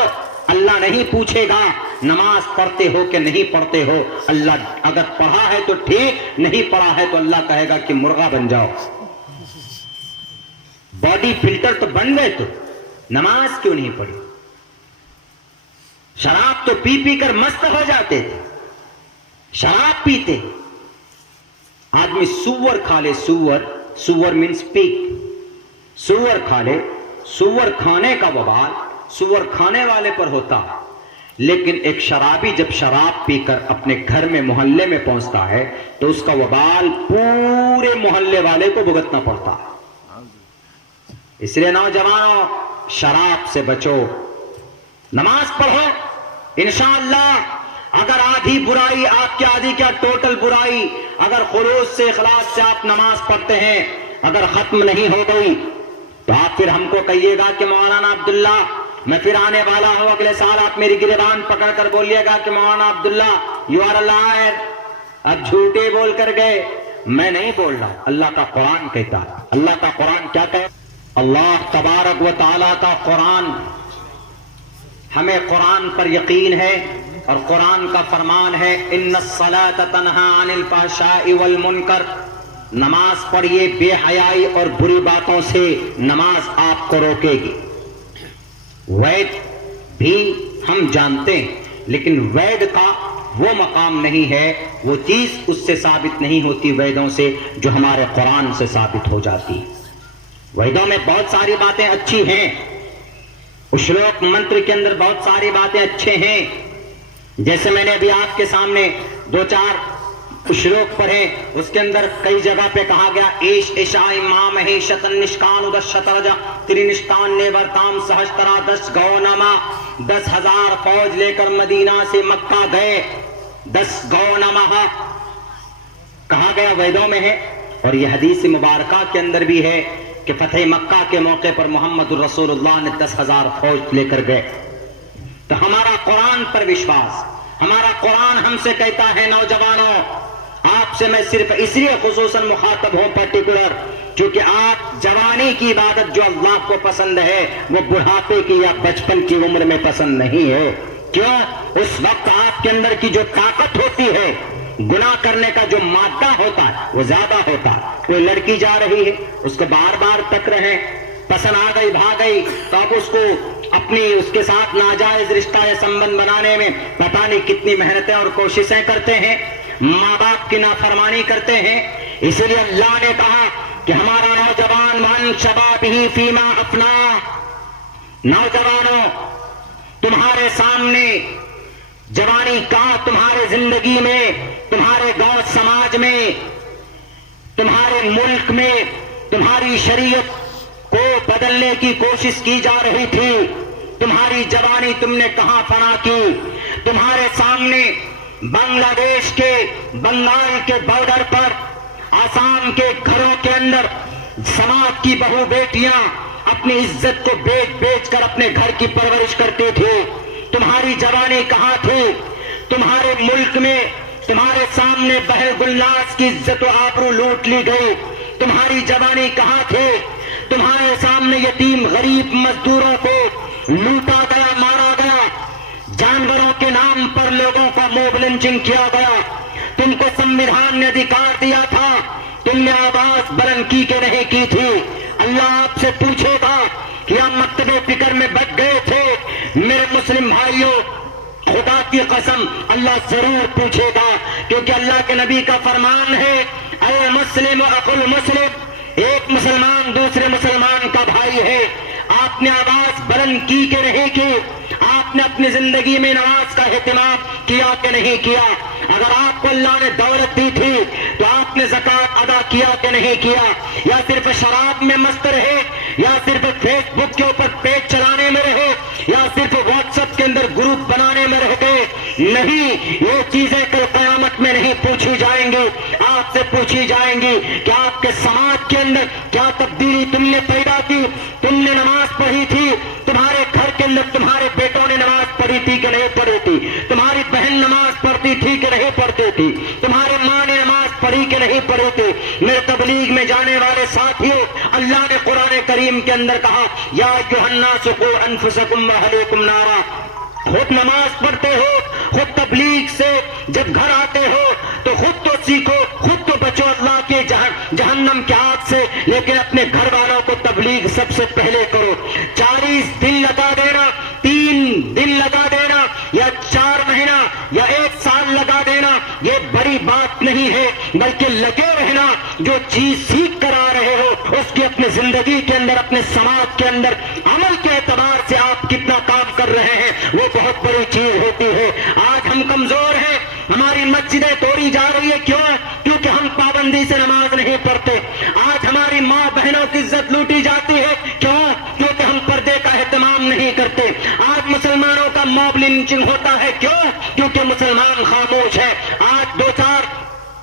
اللہ نہیں پوچھے گا نماز پڑھتے ہو کہ نہیں پڑھتے ہو۔ اللہ اگر پڑھا ہے تو ٹھیک، نہیں پڑھا ہے تو اللہ کہے گا کہ مرغا بن جاؤ۔ باڈی فلٹر تو بن گئے، تو نماز کیوں نہیں پڑھی؟ شراب تو پی پی کر مست ہو جاتے تھے، شراب پیتے۔ آدمی سور کھا لے، سور مینس پیگ، سور کھا لے، سور کھانے کا وبال سور کھانے والے پر ہوتا، لیکن ایک شرابی جب شراب پی کر اپنے گھر میں محلے میں پہنچتا ہے تو اس کا وبال پورے محلے والے کو بھگتنا پڑتا ہے۔ اس لیے نوجوانوں، شراب سے بچو، نماز پڑھو۔ انشاءاللہ اگر آدھی برائی آپ کی، آدھی کیا ٹوٹل برائی، اگر خلوص سے اخلاص سے آپ نماز پڑھتے ہیں، اگر ختم نہیں ہو گئی تو آپ پھر ہم کو کہیے گا کہ مولانا عبداللہ میں پھر آنے والا ہوں اگلے سال، آپ میری گریبان پکڑ کر بولیے گا کہ مولانا عبداللہ یو آر اے لائر، اب جھوٹے بول کر گئے۔ میں نہیں بول رہا، اللہ کا قرآن کہتا ہے۔ اللہ کا قرآن کیا کہے؟ اللہ تبارک و تعالیٰ کا قرآن، ہمیں قرآن پر یقین ہے، اور قرآن کا فرمان ہے ان الصلاۃ تنہی عن الفحشاء والمنکر، نماز پڑھیے بے حیائی اور بری باتوں سے، نماز آپ کو روکے گی۔ وید بھی ہم جانتے ہیں، لیکن وید کا وہ مقام نہیں ہے، وہ چیز اس سے ثابت نہیں ہوتی ویدوں سے جو ہمارے قرآن سے ثابت ہو جاتی۔ ویدوں میں بہت ساری باتیں اچھی ہیں، اشلوک منتر کے اندر بہت ساری باتیں اچھے ہیں، جیسے میں نے ابھی آپ کے سامنے 2-4 شلوک پڑھے، اس کے اندر کئی جگہ پہ کہا گیا ایش ایشائی ماں مہیشتن نشکان ادس شترجا ترینشتان نے ورتام سہسترا 10 گونما، 10,000 فوج لے کر مدینہ سے مکہ گئے، 10 گونما کہا گیا ویدوں میں ہے، اور یہ حدیث مبارکہ کے اندر بھی ہے کہ فتح مکہ کے موقع پر محمد الرسول اللہ نے 10,000 فوج لے کر گئے۔ تو ہمارا قرآن پر وشواس، ہمارا قرآن ہم سے کہتا ہے نوجوانوں، آپ سے میں صرف اس لیے خصوصاً مخاطب ہوں پرٹیکولر، کیونکہ آپ جوانی کی عبادت جو اللہ کو پسند ہے وہ بڑھاپے کی یا بچپن کی عمر میں پسند نہیں ہے۔ کیوں؟ اس وقت آپ کے اندر کی جو طاقت ہوتی ہے، گناہ کرنے کا جو مادہ ہوتا ہے وہ زیادہ ہوتا ہے. کوئی لڑکی جا رہی ہے, اس کو بار بار تک رہے, پسند آ گئی, بھاگ گئی, تو آپ اس کو اپنی اس کے ساتھ ناجائز رشتہ یا سمبند بنانے میں پتہ نہیں کتنی محنتیں اور کوششیں کرتے ہیں, ماں باپ کی نافرمانی کرتے ہیں. اسی لیے اللہ نے کہا کہ ہمارا نوجوان من شبابہ فیما افنا, نوجوانوں تمہارے سامنے جوانی کا, تمہارے زندگی میں, تمہارے گاؤں سماج میں, تمہارے ملک میں تمہاری شریعت کو بدلنے کی کوشش کی جا رہی تھی. تمہاری جوانی تم نے کہاں فنا کی؟ تمہارے سامنے بنگلہ دیش کے بنگال کے بارڈر پر, آسام کے گھروں کے اندر سماج کی بہو بیٹیاں اپنی عزت کو بیچ بیچ کر اپنے گھر کی پرورش کرتی تھی. تمہاری جوانی کہاں تھی؟ تمہارے ملک میں تمہارے سامنے بہر گلناز کی عزت و آبرو لوٹ لی گئی. تمہاری جوانی کہاں تھی؟ تمہارے سامنے یتیم غریب مزدوروں کو لوٹا گیا, مارا گیا, جانوروں کے نام پر لوگوں کا موب لنچنگ کیا گیا. تم کو سمویدھان نے ادھیکار دیا تھا, تم نے آواز بلند کی کہ نہیں کی تھی؟ اللہ آپ سے پوچھے گا کہ آپ مکتب فکر میں بچ گئے تھے؟ میرے مسلم بھائیوں, خدا کی قسم اللہ ضرور پوچھے گا, کیونکہ اللہ کے نبی کا فرمان ہے, اے مسلم اخو المسلم, ایک مسلمان دوسرے مسلمان کا بھائی ہے. آپ نے آواز بلند کی کہ نہیں کی؟ آپ نے اپنی زندگی میں نماز کا اہتمام کیا کہ نہیں کیا؟ اگر آپ کو اللہ نے دولت دی تھی تو آپ نے زکوٰۃ ادا کیا کہ نہیں کیا؟ یا صرف شراب میں مست رہے, یا صرف فیس بک کے اوپر پیج چلانے میں رہے, یا صرف واٹس ایپ کے اندر گروپ بنانے میں رہ گئے؟ نہیں, یہ چیزیں کل قیامت میں نہیں پوچھی جائیں گی, آپ سے پوچھی جائیں گی کہ آپ کے سماج کے اندر کیا تبدیلی تم نے پیدا کی. تم نے نماز پڑھی تھی, تمہارے گھر کے اندر تمہارے بیٹوں نے نماز پڑھی تھی کہ نہیں پڑھی تھی؟ تمہاری بہن نماز پڑھتی تھی کہ نہیں پڑھتی تھی؟ تمہارے ماں نے نماز پڑھی کہ نہیں پڑھی تھی؟ میرے تبلیغ میں جانے والے ساتھیوں, اللہ نے قرآن کریم کے اندر کہا, یا ایھا الناس قوا انفسکم واہلیکم نارا. خود نماز پڑھتے ہو, خود تبلیغ سے جب گھر آتے ہو تو خود تو سیکھو, خود تو بچو اللہ کے جہنم کے آگ سے, لیکن اپنے گھر والوں کو تبلیغ سب سے پہلے کرو. 40 دن لگا دینا, 3 دن لگا دینا, یا 4 مہینہ یا 1 سال لگا دینا, یہ بڑی بات نہیں ہے, بلکہ لگے رہنا. جو چیز سیکھ کر آ رہے ہو اس کی اپنی زندگی کے اندر, اپنے سماج کے اندر عمل کے اعتبار سے آپ کتنا کام کر رہے ہیں, وہ بہت بڑی چیز ہوتی ہے. آج ہم کمزور ہیں, ہماری مسجدیں توڑی جا رہی ہے, کیوں؟ کیونکہ ہم پابندی سے نماز نہیں پڑھتے. آج ہماری ماں بہنوں کی عزت لوٹی جاتی ہے, کیوں؟ کیونکہ ہم پردے کا اہتمام نہیں کرتے. آج مسلمانوں کا موب لنچنگ ہوتا ہے, کیوں؟ کیونکہ مسلمان خاموش ہے. آج 2-4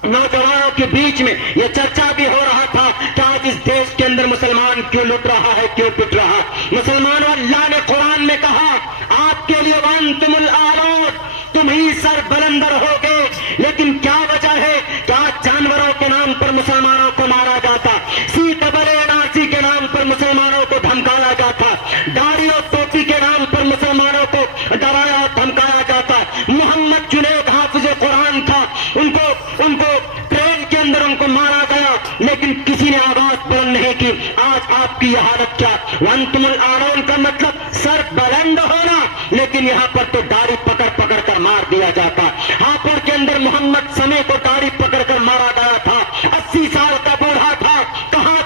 نوجوانوں کے بیچ میں یہ چرچا بھی ہو رہا تھا کہ آج اس دیش کے اندر مسلمان کیوں لٹ رہا ہے, کیوں پٹ رہا. مسلمانوں, اللہ نے قرآن میں کہا آپ کے لیے وانتم الاعلون, تم ہی سر بلندر ہو گئے. لیکن کیا وجہ ہے کہ آج جانوروں کے نام پر مسلمانوں کو مارا جاتا, NRC کے نام پر مسلمانوں کو دھمکایا جاتا, داڑھی اور ٹوپی کے نام پر مسلمانوں کو ڈرایا اور دھمکایا جاتا. محمد جنید حافظ قرآن تھا, ان کو ٹرین کے اندر ان کو مارا گیا, لیکن کسی نے آواز بلند نہیں کی. آج آپ کی یہ حالت کیا؟ وانتم الاعلون کا مطلب سر بلند ہونا, لیکن یہاں پر تو داڑھی پکڑ پکڑ کر مار دیا جاتا. ہاپوڑ کے اندر محمد سمیع کو داڑھی پکڑ کر مارا گیا تھا, 80 سال کا بوڑھا تھا. کہاں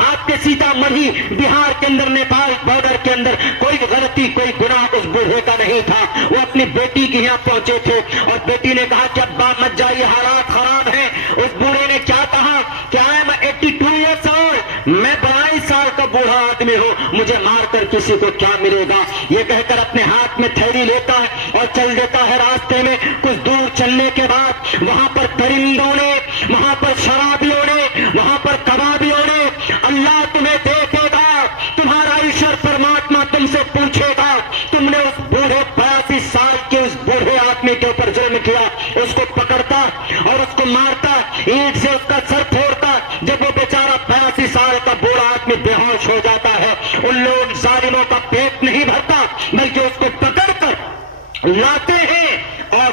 آپ کے سیتا مڑھی بہار کے اندر, نیپال بارڈر کے اندر کوئی غلطی کوئی گناہ اس بوڑھے کا نہیں تھا. وہ اپنی بیٹی کے یہاں پہنچے تھے اور بیٹی نے کہا کہ ابا مت جائیے, حالات خراب ہیں. اس بوڑھے نے کیا کہا کہ I am 82 years old, میں 22 سال کا بوڑھا آدمی ہوں, مجھے مار کر کسی کو کیا ملے گا. یہ کہہ کر اپنے ہاتھ میں تھیلی لیتا ہے اور چل دیتا ہے. راستے میں کچھ دور چلنے کے بعد وہاں پر درندوں نے, وہاں پر شرابیوں نے, وہاں پر کبابیوں نے, اللہ تمہیں دیکھے گا, تمہارا ایشور پرماتما تم سے پوچھے گا, تم نے اس بوڑھے 82 سال کے اس بوڑھے آدمی کے اوپر ظلم کیا. اس کو پکڑتا اور اس کو مارتا, اینٹ سے اس کا سر پھوڑتا. جب وہ بیچارہ 82 سال کا بوڑھا آدمی بے ہوش ہو جاتا ہے, ان لوگ ظالموں کا پیٹ نہیں بھرتا, بلکہ اس کو پکڑ کر لاتے ہیں اور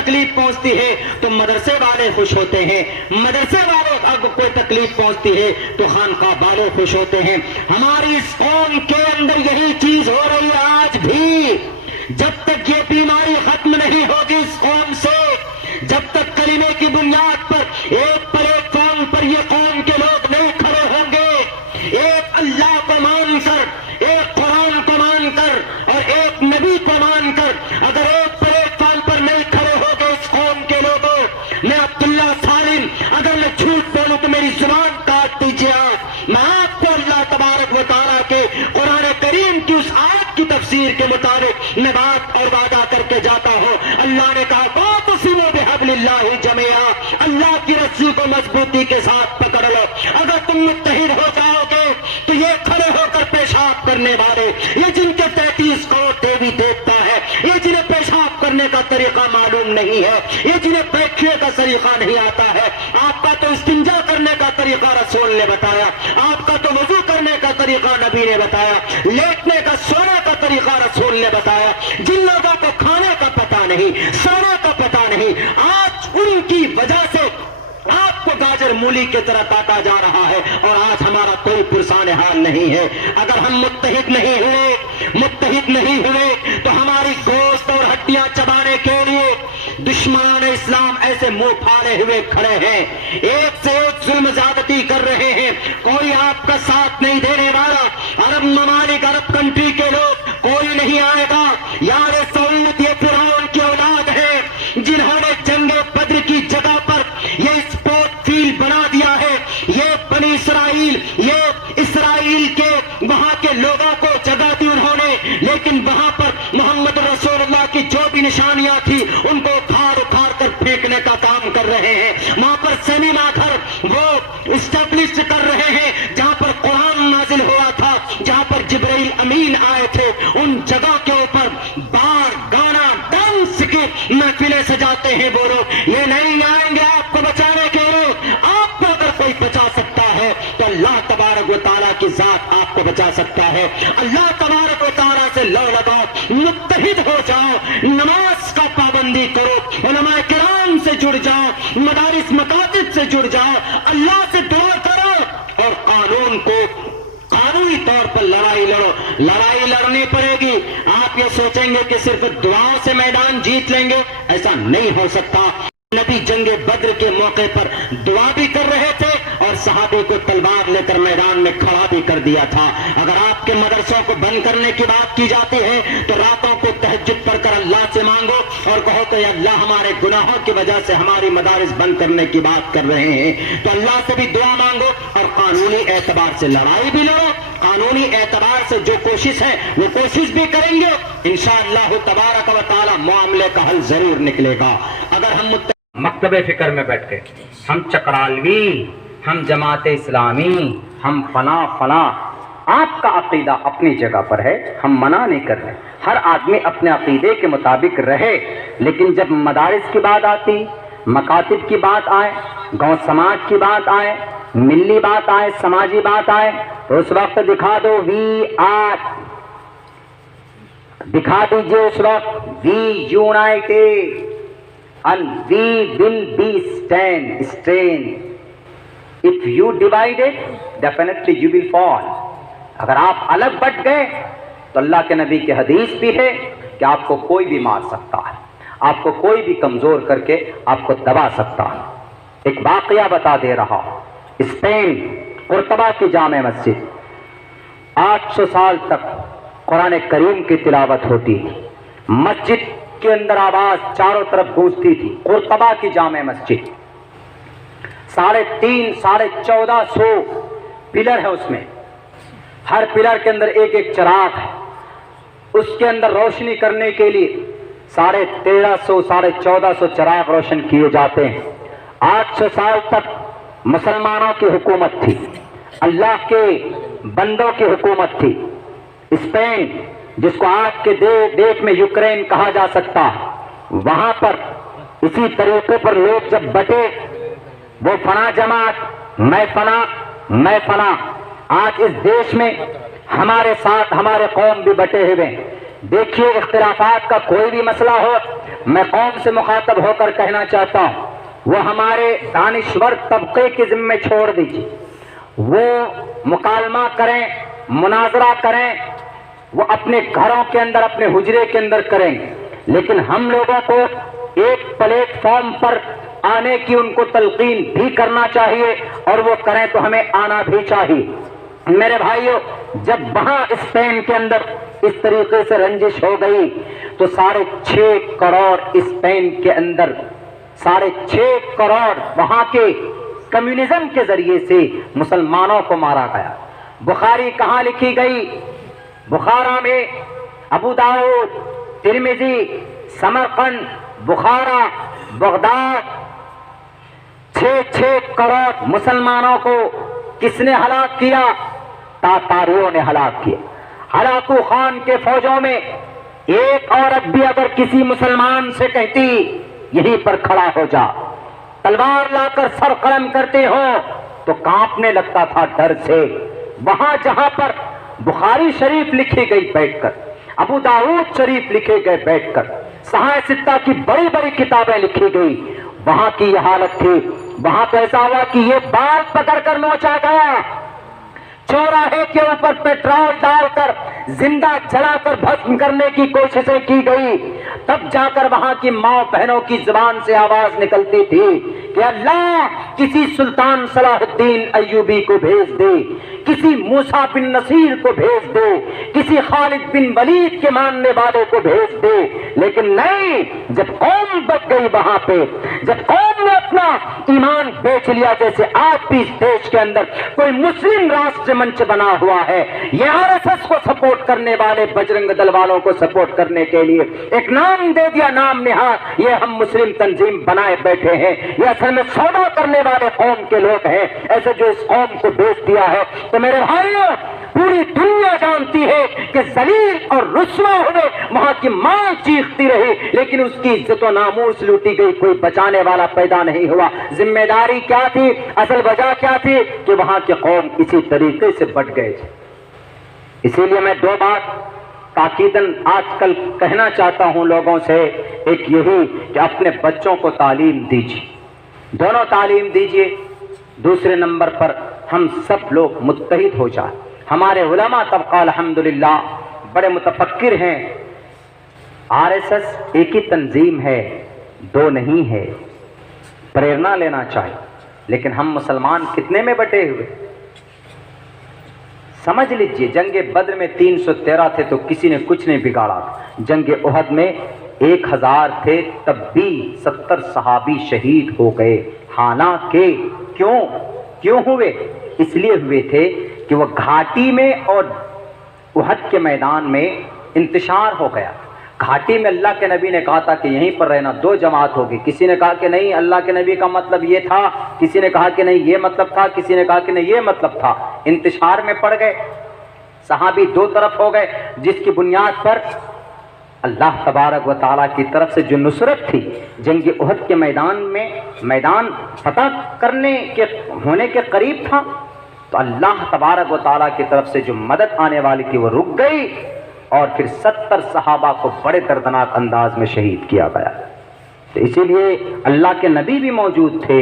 تکلیف پہنچتی ہے تو مدرسے والے خوش ہوتے ہیں, مدرسے والوں کو کوئی تکلیف پہنچتی ہے تو خانقاہ والے خوش ہوتے ہیں. ہماری اس قوم کے اندر یہی چیز ہو رہی ہے آج بھی. جب تک یہ بیماری ختم نہیں ہوگی اس قوم سے, جب تک کلمے کی بنیاد پر ایک پلیٹ فارم پر یہ قوم کے لوگ نہیں کھڑے ہوں گے, ایک اللہ کو مان کر, ایک قرآن کو مان کر اور ایک نبی کو مان کر, اگر ایک پلیٹ فارم پر نہیں کھڑے ہو گئے اس قوم کے لوگوں, میں عبداللہ سالم اگر میں جھوٹ بولوں تو میری زبان کاٹ دیجیے. میں آپ کو اللہ تبارک و تعالیٰ کے قرآن کریم کی اس آیت کی تفسیر کے مطابق میں بات اور وعدہ کر کے جاتا ہوں. اللہ نے کہا واعتصموا بحبل اللہ جميعا, اللہ کی رسی کو مضبوطی کے ساتھ پکڑ لو. اگر تم متحد ہو جاؤ گے تو یہ کھڑے ہو کر پیشاب کرنے والے, یہ جن کے 33 کروڑ دیوی دیوتا ہے, یہ جنہیں پیشاب کرنے کا طریقہ معلوم نہیں ہے, یہ جنہیں بیٹھنے کا طریقہ نہیں آتا ہے, آپ کا تو استنجا کرنے کا طریقہ رسول نے بتایا, آپ کا تو وضو کرنے کا طریقہ نبی نے بتایا, لیٹنے کا سونے کا طریقہ رسول نے بتایا. جن لوگوں کو کھانے کا پتہ نہیں, سونے کا پتہ نہیں, آج ان کی وجہ سے آپ کو گاجر مولی کی طرح کاٹا جا رہا ہے اور آج ہمارا کوئی پرسان حال نہیں ہے. اگر ہم متحد نہیں ہوئے تو ہماری گوشت اور ہڈیاں چبانے کے لیے دشمنان اسلام ایسے منہ پھاڑے ہوئے کھڑے ہیں, ایک سے ایک ظلم زیادتی کر رہے ہیں. کوئی آپ کا ساتھ نہیں دینے والا. عرب ممالک, عرب کنٹری کے لوگ کوئی نہیں آئے گا. یار سعود یہ فرعون کی اولاد ہے جنہوں نے جنگ بدر کی جگہ پر یہ اسپورٹ فیلڈ بنا دیا ہے. یہ بنی اسرائیل, یہ اسرائیل کے وہاں کے لوگوں کو جگہ دی انہوں نے, لیکن وہاں پر محمد رسول اللہ کی جو بھی نشانیاں تھی ان کو اکھاڑ کر پھینکنے کا کام کر رہے ہیں. وہاں پر سینما گھر وہ اسٹیبلش کر رہے ہیں جہاں پر قرآن نازل ہوا تھا, جہاں پر جبرائیل امین آئے تھے. ان جگہ کے اوپر بار, گانا, ڈانس کی محفلیں سجاتے ہیں وہ لوگ. یہ نہیں آئیں گے آپ کو بچانے کے لیے. آپ کو اگر کوئی بچا سکتا ہے تو اللہ تبارک و تعالیٰ کی ذات آپ کو بچا سکتا ہے. اللہ تبارک و تعالیٰ سے لو لگاؤ, متحد ہو جاؤ, نماز کا پابندی کرو, علماء کرام سے جڑ جاؤ, مدارس مکاتب سے جڑ جاؤ, اللہ سے دعا کرو اور قانون کو قانونی طور پر لڑائی لڑو. لڑائی لڑنی پڑے گی. آپ یہ سوچیں گے کہ صرف دعاؤں سے میدان جیت لیں گے, ایسا نہیں ہو سکتا. نبی جنگ بدر کے موقع پر دعا بھی کر رہے تھے اور صحابے کو تلوار لے کر میدان میں کھڑا بھی کر دیا تھا. اگر آپ کے مدرسوں کو بند کرنے کی بات کی جاتی ہے تو راتوں کو تہجد پڑھ کر اللہ سے مانگو اور کہو کہ اللہ ہمارے گناہوں کی وجہ سے ہماری مدارس بند کرنے کی بات کر رہے ہیں, تو اللہ سے بھی دعا مانگو اور قانونی اعتبار سے لڑائی بھی لڑو. قانونی اعتبار سے جو کوشش ہے وہ کوشش بھی کریں گے, انشاءاللہ تبارک و تعالی معاملے کا حل ضرور نکلے گا. اگر ہم مکتب فکر میں بیٹھ کے ہم چکرالوی, ہم جماعت اسلامی, ہم فلاں, آپ کا عقیدہ اپنی جگہ پر ہے, ہم منع نہیں کر رہے. ہر آدمی اپنے عقیدے کے مطابق رہے, لیکن جب مدارس کی بات آتی, مکاتب کی بات آئے, گاؤں سماج کی بات آئے, ملی بات آئے, سماجی بات آئے, تو اس وقت دکھا دو وی آر, دکھا دیجئے اس وقت وی United and we will be stand. If you divided, definitely you will fall. اگر آپ الگ بٹ گئے تو اللہ کے نبی کی حدیث بھی ہے کہ آپ کو کوئی بھی مار سکتا ہے, آپ کو کوئی بھی کمزور کر کے آپ کو دبا سکتا ہے. ایک واقعہ بتا دے رہا ہوں. اسپین قرطبہ کی جامع مسجد 800 سال تک قرآن کریم کی تلاوت ہوتی تھی. مسجد کے اندر آواز چاروں طرف گونجتی تھی. قرطبہ کی جامع مسجد 3,500-1400 پلر ہے, اس میں ہر پلر کے اندر ایک ایک چراغ ہے. اس کے اندر روشنی کرنے کے لیے 1,300-1,400 چراغ روشن کیے جاتے ہیں. 800 سال تک مسلمانوں کی حکومت تھی, اللہ کے بندوں کی حکومت تھی. اسپین جس کو آج کے دیش میں یوکرین کہا جا سکتا ہے, وہاں پر اسی طریقے پر لوگ جب بٹے, وہ فلاں جماعت, میں فلاں. آج اس دیش میں ہمارے ساتھ ہمارے قوم بھی بٹے ہوئے ہیں. دیکھیے اختلافات کا کوئی بھی مسئلہ ہو، میں قوم سے مخاطب ہو کر کہنا چاہتا ہوں وہ ہمارے دانشور طبقے کے ذمے چھوڑ دیجیے، وہ مکالمہ کریں، مناظرہ کریں، وہ اپنے گھروں کے اندر اپنے حجرے کے اندر کریں، لیکن ہم لوگوں کو ایک پلیٹ فارم پر آنے کی ان کو تلقین بھی کرنا چاہیے، اور وہ کریں تو ہمیں آنا بھی چاہیے۔ میرے بھائیوں، جب وہاں اسپین کے اندر اس طریقے سے رنجش ہو گئی تو 6.5 کروڑ اسپین کے اندر 6.5 کروڑ وہاں کے کمیونزم کے ذریعے سے مسلمانوں کو مارا گیا۔ بخاری کہاں لکھی گئی؟ بخارا میں، ابو داؤد، ترمذی، سمرقند، بخارا، بغداد، 6 کروڑ مسلمانوں کو کس نے ہلاک کیا؟ تاتاریوں نے ہلاک کیا۔ ہلاکو خان کے فوجوں میں ایک عورت بھی اگر کسی مسلمان سے کہتی یہیں پر کھڑا ہو جا، تلوار لا کر سر قلم کرتے ہو، تو کانپنے لگتا تھا ڈر سے۔ وہاں جہاں پر بخاری شریف لکھی گئی بیٹھ کر، ابو داؤد شریف لکھے گئے بیٹھ کر، صحاح ستہ کی بڑی بڑی کتابیں لکھی گئی، وہاں کی یہ حالت تھی۔ وہاں تو ایسا ہوا کہ یہ بال پکڑ کر نوچا گیا، چوراہے کے اوپر پیٹرول ڈال کر زندہ جلا کر بھسم کرنے کی کوششیں کی گئی، تب جا کر وہاں کی ماں بہنوں کی زبان سے آواز نکلتی تھی کہ اللہ کسی سلطان صلاح الدین ایوبی کو بھیج دے، کسی موسیٰ بن نصیر کو بھیج دے، کسی خالد بن ولید کے ماننے والے کو بھیج دے۔ لیکن نہیں، جب قوم بچ گئی وہاں پہ، جب قوم نے اپنا ایمان بیچ لیا، جیسے آج بھی اس دیش کے اندر کوئی مسلم راشٹر منچ بنا ہوا ہے، یہ RSS کو سپورٹ کرنے والے بجرنگ دل والوں کو سپورٹ کرنے کے لیے ایک نام دے دیا، نام نہاد یہ ہم مسلم تنظیم بنائے بیٹھے ہیں، یہ اصل میں سودا کرنے والے قوم کے لوگ ہیں، ایسے جو اس قوم کو بیچ دیا ہے۔ تو میرے بھائیوں، پوری دنیا جانتی ہے کہ ذلیل اور رسوا ہوئے وہاں کی ماں چیختی رہی، لیکن اس کی عزت و ناموس لوٹی گئی، کوئی بچانے والا پیدا نہیں ہوا۔ ذمہ داری کیا تھی؟ اصل وجہ کیا تھی؟ کہ وہاں کی قوم اسی طریقے سے بٹ گئے تھے۔ اسی لیے میں 2 بات تاکیداً آج کل کہنا چاہتا ہوں لوگوں سے، ایک یہی کہ اپنے بچوں کو تعلیم دیجیے، دونوں تعلیم دیجیے، دوسرے نمبر پر ہم سب لوگ متحد ہو جائیں۔ ہمارے علماء طبقہ الحمدللہ بڑے متفکر ہیں۔ RSS ایک ہی تنظیم ہے، 2 نہیں ہے، پریرنا لینا چاہیے، لیکن ہم مسلمان کتنے میں بٹے ہوئے؟ سمجھ لیجئے، جنگ بدر میں 313 تھے تو کسی نے کچھ نہیں بگاڑا، جنگ احد میں 1000 تھے تب بھی 70 صحابی شہید ہو گئے۔ حالانکہ کیوں ہوئے؟ اس لیے ہوئے تھے کہ وہ گھاٹی میں اور احد کے میدان میں انتشار ہو گیا۔ گھاٹی میں اللہ کے نبی نے کہا تھا کہ یہیں پر رہنا، 2 جماعت ہوگی، کسی نے کہا کہ نہیں اللہ کے نبی کا مطلب یہ تھا، کسی نے کہا کہ نہیں یہ مطلب تھا، کسی نے کہا کہ نہیں یہ مطلب تھا، انتشار میں پڑ گئے، صحابی 2 طرف ہو گئے، جس کی بنیاد پر اللہ تبارک و تعالیٰ کی طرف سے جو نصرت تھی، جنگ احد کے میدان میں میدان فتح کرنے کے ہونے کے قریب تھا، تو اللہ تبارک و تعالیٰ کی طرف سے جو مدد آنے والی تھی وہ رک گئی، اور پھر 70 صحابہ کو بڑے دردناک انداز میں شہید کیا گیا۔ تو اسی لیے اللہ کے نبی بھی موجود تھے،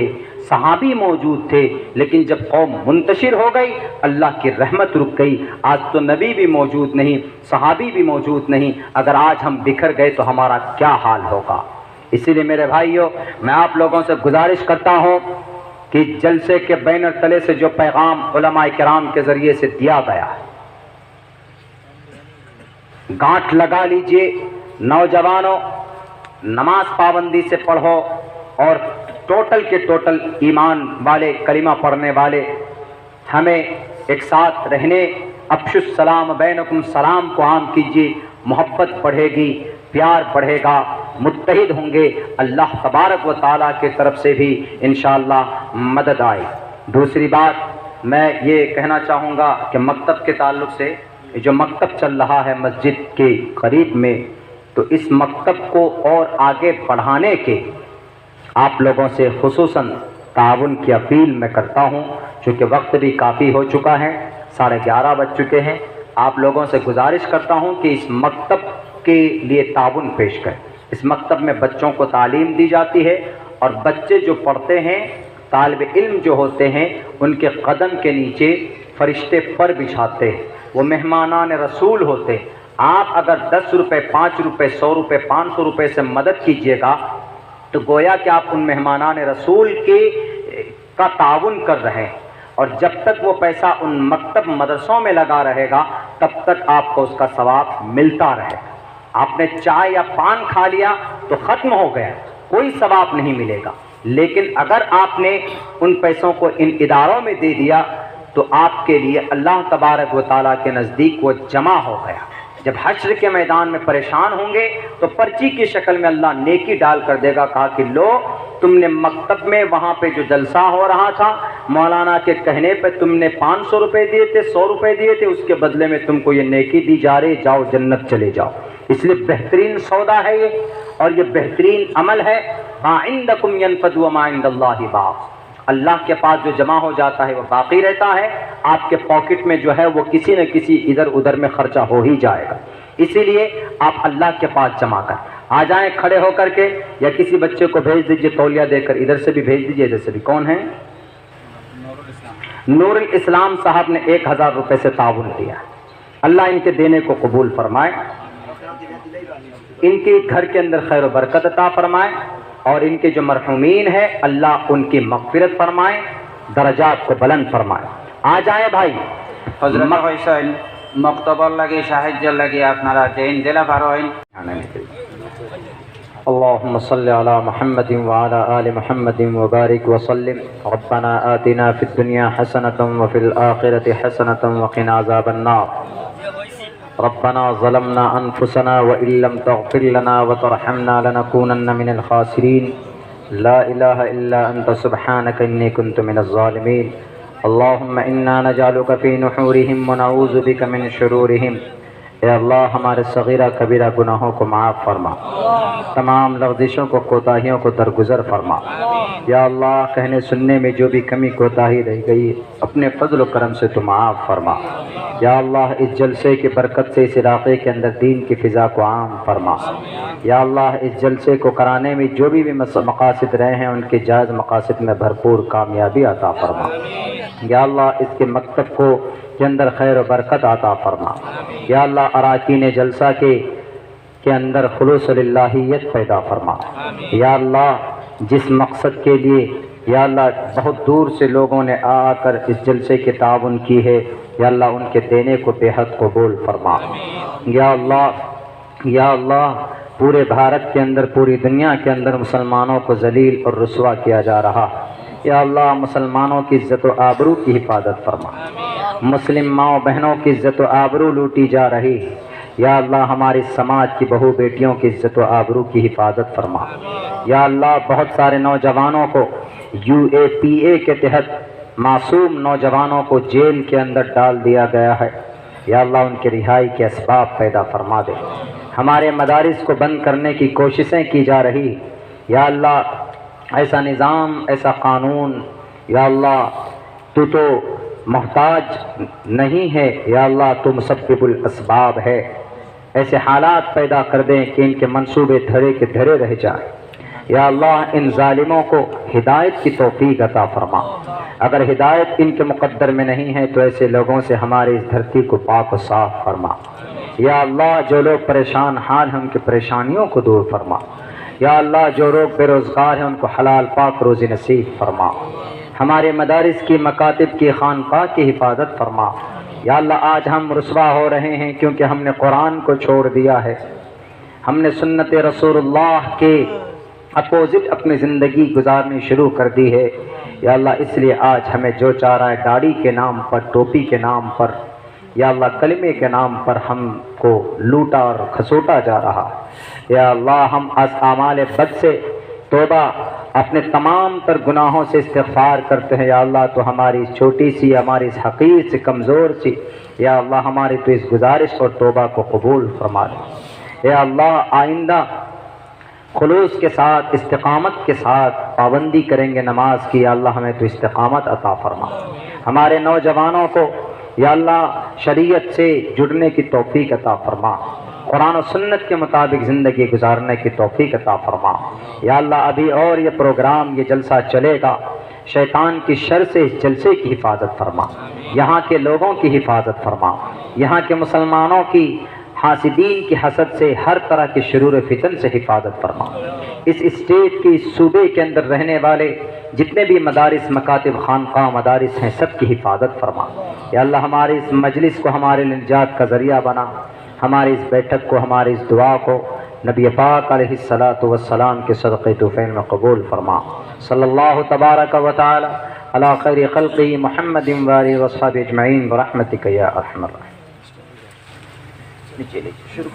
صحابی موجود تھے، لیکن جب قوم منتشر ہو گئی اللہ کی رحمت رک گئی۔ آج تو نبی بھی موجود نہیں، صحابی بھی موجود نہیں، اگر آج ہم بکھر گئے تو ہمارا کیا حال ہوگا؟ اسی لیے میرے بھائیوں، میں آپ لوگوں سے گزارش کرتا ہوں کہ جلسے کے بینر تلے سے جو پیغام علماء کرام کے ذریعے سے دیا گیا ہے، گانٹھ لگا لیجئے۔ نوجوانوں، نماز پابندی سے پڑھو، اور ٹوٹل کے ٹوٹل ایمان والے، کلمہ پڑھنے والے ہمیں ایک ساتھ رہنے، افشوا السلام بینکم، سلام کو عام کیجیے، محبت بڑھے گی، پیار بڑھے گا، متحد ہوں گے، اللہ تبارک و تعالیٰ کی طرف سے بھی انشاءاللہ مدد آئے۔ دوسری بات میں یہ کہنا چاہوں گا کہ مکتب کے تعلق سے، جو مکتب چل رہا ہے مسجد کے قریب میں، تو اس مکتب کو اور آگے بڑھانے کے آپ لوگوں سے خصوصاً تعاون کی اپیل میں کرتا ہوں، چونکہ وقت بھی کافی ہو چکا ہے، 11:30 بج چکے ہیں۔ آپ لوگوں سے گزارش کرتا ہوں کہ اس مکتب کے لیے تعاون پیش کریں۔ اس مکتب میں بچوں کو تعلیم دی جاتی ہے اور بچے جو پڑھتے ہیں، طالب علم جو ہوتے ہیں، ان کے قدم کے نیچے فرشتے پر بچھاتے ہیں، وہ مہمانان رسول ہوتے ہیں۔ آپ اگر 10 روپے، 5 روپے، 100 روپے، 500 روپے سے مدد کیجیے گا تو گویا کہ آپ ان مہمانان رسول کا تعاون کر رہے ہیں، اور جب تک وہ پیسہ ان مکتب مدرسوں میں لگا رہے گا تب تک آپ کو اس کا ثواب ملتا رہے گا۔ آپ نے چائے یا پان کھا لیا تو ختم ہو گیا، کوئی ثواب نہیں ملے گا، لیکن اگر آپ نے ان پیسوں کو ان اداروں میں دے دیا تو آپ کے لیے اللہ تبارک و تعالیٰ کے نزدیک وہ جمع ہو گیا۔ جب حشر کے میدان میں پریشان ہوں گے تو پرچی کی شکل میں اللہ نیکی ڈال کر دے گا، کہا کہ لو تم نے مکتب میں وہاں پہ جو جلسہ ہو رہا تھا، مولانا کے کہنے پہ تم نے 500 روپے دیے تھے، 100 روپے دیے تھے، اس کے بدلے میں تم کو یہ نیکی دی جا رہی، جاؤ جنت چلے جاؤ۔ اس لیے بہترین سودا ہے یہ، اور یہ بہترین عمل ہے۔ ما عندکم ینفد وما عند اللہ باق، اللہ کے پاس جو جمع ہو جاتا ہے وہ باقی رہتا ہے، آپ کے پاکٹ میں جو ہے وہ کسی نہ کسی ادھر ادھر میں خرچہ ہو ہی جائے گا۔ اسی لیے آپ اللہ کے پاس جمع کریں۔ آ جائیں کھڑے ہو کر کے، یا کسی بچے کو بھیج دیجئے تولیہ دے کر، ادھر سے بھی بھیج دیجئے ادھر سے بھی۔ کون ہیں؟ نور الاسلام صاحب نے 1000 روپے سے تعاون دیا، اللہ ان کے دینے کو قبول فرمائے، ان کے گھر کے اندر خیر و برکت عطا فرمائے، اور ان کے جو مرحومین ہیں اللہ ان کی مغفرت فرمائے، درجات کو بلند فرمائے۔ آ جائیں بھائی، হযরত হইছেন মক্তবর লাগি সাহায্য লাগি আপনারা যেন জেলা পারেন। اللهم صل على محمد وعلى آل محمد وبارك وسلم ربنا آتنا في الدنيا حسنة وفي الآخرة حسنة وقنا عذاب النار ربنا ظلمنا أنفسنا وإن لم تغفر لنا وترحمنا لنكونن من الخاسرين لا إله إلا أنت سبحانك إني كنت من الظالمين اللهم إنا نجعلك في نحورهم ونعوذ بك من شرورهم۔ اے اللہ ہمارے صغیرہ کبیرہ گناہوں کو معاف فرما، تمام لغزشوں کو کوتاہیوں کو درگزر فرما۔ یا اللہ کہنے سننے میں جو بھی کمی کوتاہی رہ گئی اپنے فضل و کرم سے تو معاف فرما۔ یا اللہ اس جلسے کی برکت سے اس علاقے کے اندر دین کی فضا کو عام فرما۔ یا اللہ اس جلسے کو کرانے میں جو بھی مقاصد رہے ہیں ان کے جائز مقاصد میں بھرپور کامیابی عطا فرما۔ یا اللہ اس کے مکتب کو کے اندر خیر و برکت عطا فرما۔ یا اللہ اراکین جلسہ کے اندر خلوص للہیت پیدا فرما۔ یا اللہ جس مقصد کے لیے یا اللہ بہت دور سے لوگوں نے آ کر اس جلسے کے تعاون کی ہے، یا اللہ ان کے دینے کو بے حد قبول فرما۔ یا اللہ پورے بھارت کے اندر، پوری دنیا کے اندر مسلمانوں کو ذلیل اور رسوا کیا جا رہا، یا اللہ مسلمانوں کی عزت و آبرو کی حفاظت فرما۔ مسلم ماؤں بہنوں کی عزت و آبرو لوٹی جا رہی ہے، یا اللہ ہماری سماج کی بہو بیٹیوں کی عزت و آبرو کی حفاظت فرما۔ یا اللہ بہت سارے نوجوانوں کو UAPA کے تحت معصوم نوجوانوں کو جیل کے اندر ڈال دیا گیا ہے، یا اللہ ان کی رہائی کے اسباب پیدا فرما دے۔ ہمارے مدارس کو بند کرنے کی کوششیں کی جا رہی، یا اللہ ایسا نظام، ایسا قانون، یا اللہ تو محتاج نہیں ہے، یا اللہ تو مسبب الاسباب ہے، ایسے حالات پیدا کر دیں کہ ان کے منصوبے دھرے کے دھرے رہ جائیں۔ یا اللہ ان ظالموں کو ہدایت کی توفیق عطا فرما، اگر ہدایت ان کے مقدر میں نہیں ہے تو ایسے لوگوں سے ہماری اس دھرتی کو پاک و صاف فرما۔ یا اللہ جو لوگ پریشان حال ہیں ان کی پریشانیوں کو دور فرما۔ یا اللہ جو لوگ بے روزگار ہیں ان کو حلال پاک روزی نصیب فرما۔ ہمارے مدارس کی، مکاتب کی، خانقاہ کی حفاظت فرما۔ یا اللہ آج ہم رسوا ہو رہے ہیں کیونکہ ہم نے قرآن کو چھوڑ دیا ہے، ہم نے سنت رسول اللہ کے اپوزٹ اپنی زندگی گزارنی شروع کر دی ہے۔ یا اللہ اس لیے آج ہمیں جو چاہ رہا ہے داڑھی کے نام پر، ٹوپی کے نام پر، یا اللہ کلمے کے نام پر ہم کو لوٹا اور کھسوٹا جا رہا ہے۔ یا اللہ ہم از اعمال بد سے توبہ، اپنے تمام تر گناہوں سے استغفار کرتے ہیں۔ یا اللہ تو ہماری چھوٹی سی، ہماری اس حقیر سے، کمزور سی، یا اللہ ہماری تو اس گزارش اور توبہ کو قبول فرما دے۔ یا اللہ آئندہ خلوص کے ساتھ، استقامت کے ساتھ پابندی کریں گے نماز کی، یا اللہ ہمیں تو استقامت عطا فرما۔ ہمارے نوجوانوں کو یا اللہ شریعت سے جڑنے کی توفیق عطا فرما، قرآن و سنت کے مطابق زندگی گزارنے کی توفیق عطا فرما۔ یا اللہ ابھی اور یہ پروگرام یہ جلسہ چلے گا، شیطان کی شر سے اس جلسے کی حفاظت فرما، یہاں کے لوگوں کی حفاظت فرما، یہاں کے مسلمانوں کی حاسدین کی حسد سے ہر طرح کی شرور فتن سے حفاظت فرما۔ اس اسٹیٹ کی اس صوبے کے اندر رہنے والے جتنے بھی مدارس مکاتب خانقاہ مدارس ہیں سب کی حفاظت فرما۔ یا اللہ ہماری اس مجلس کو ہمارے نجات کا ذریعہ بنا، ہماری اس بیٹھک کو ہماری اس دعا کو نبی پاک علیہ الصلاۃ والسلام کے صدقے طوفین میں قبول فرما۔ صلی اللہ تبارک و تعالی علی خیر خلقہ محمد و آلہ و صحبہ اجمعین برحمتک یا ارحم الراحمین۔ نیچے شروع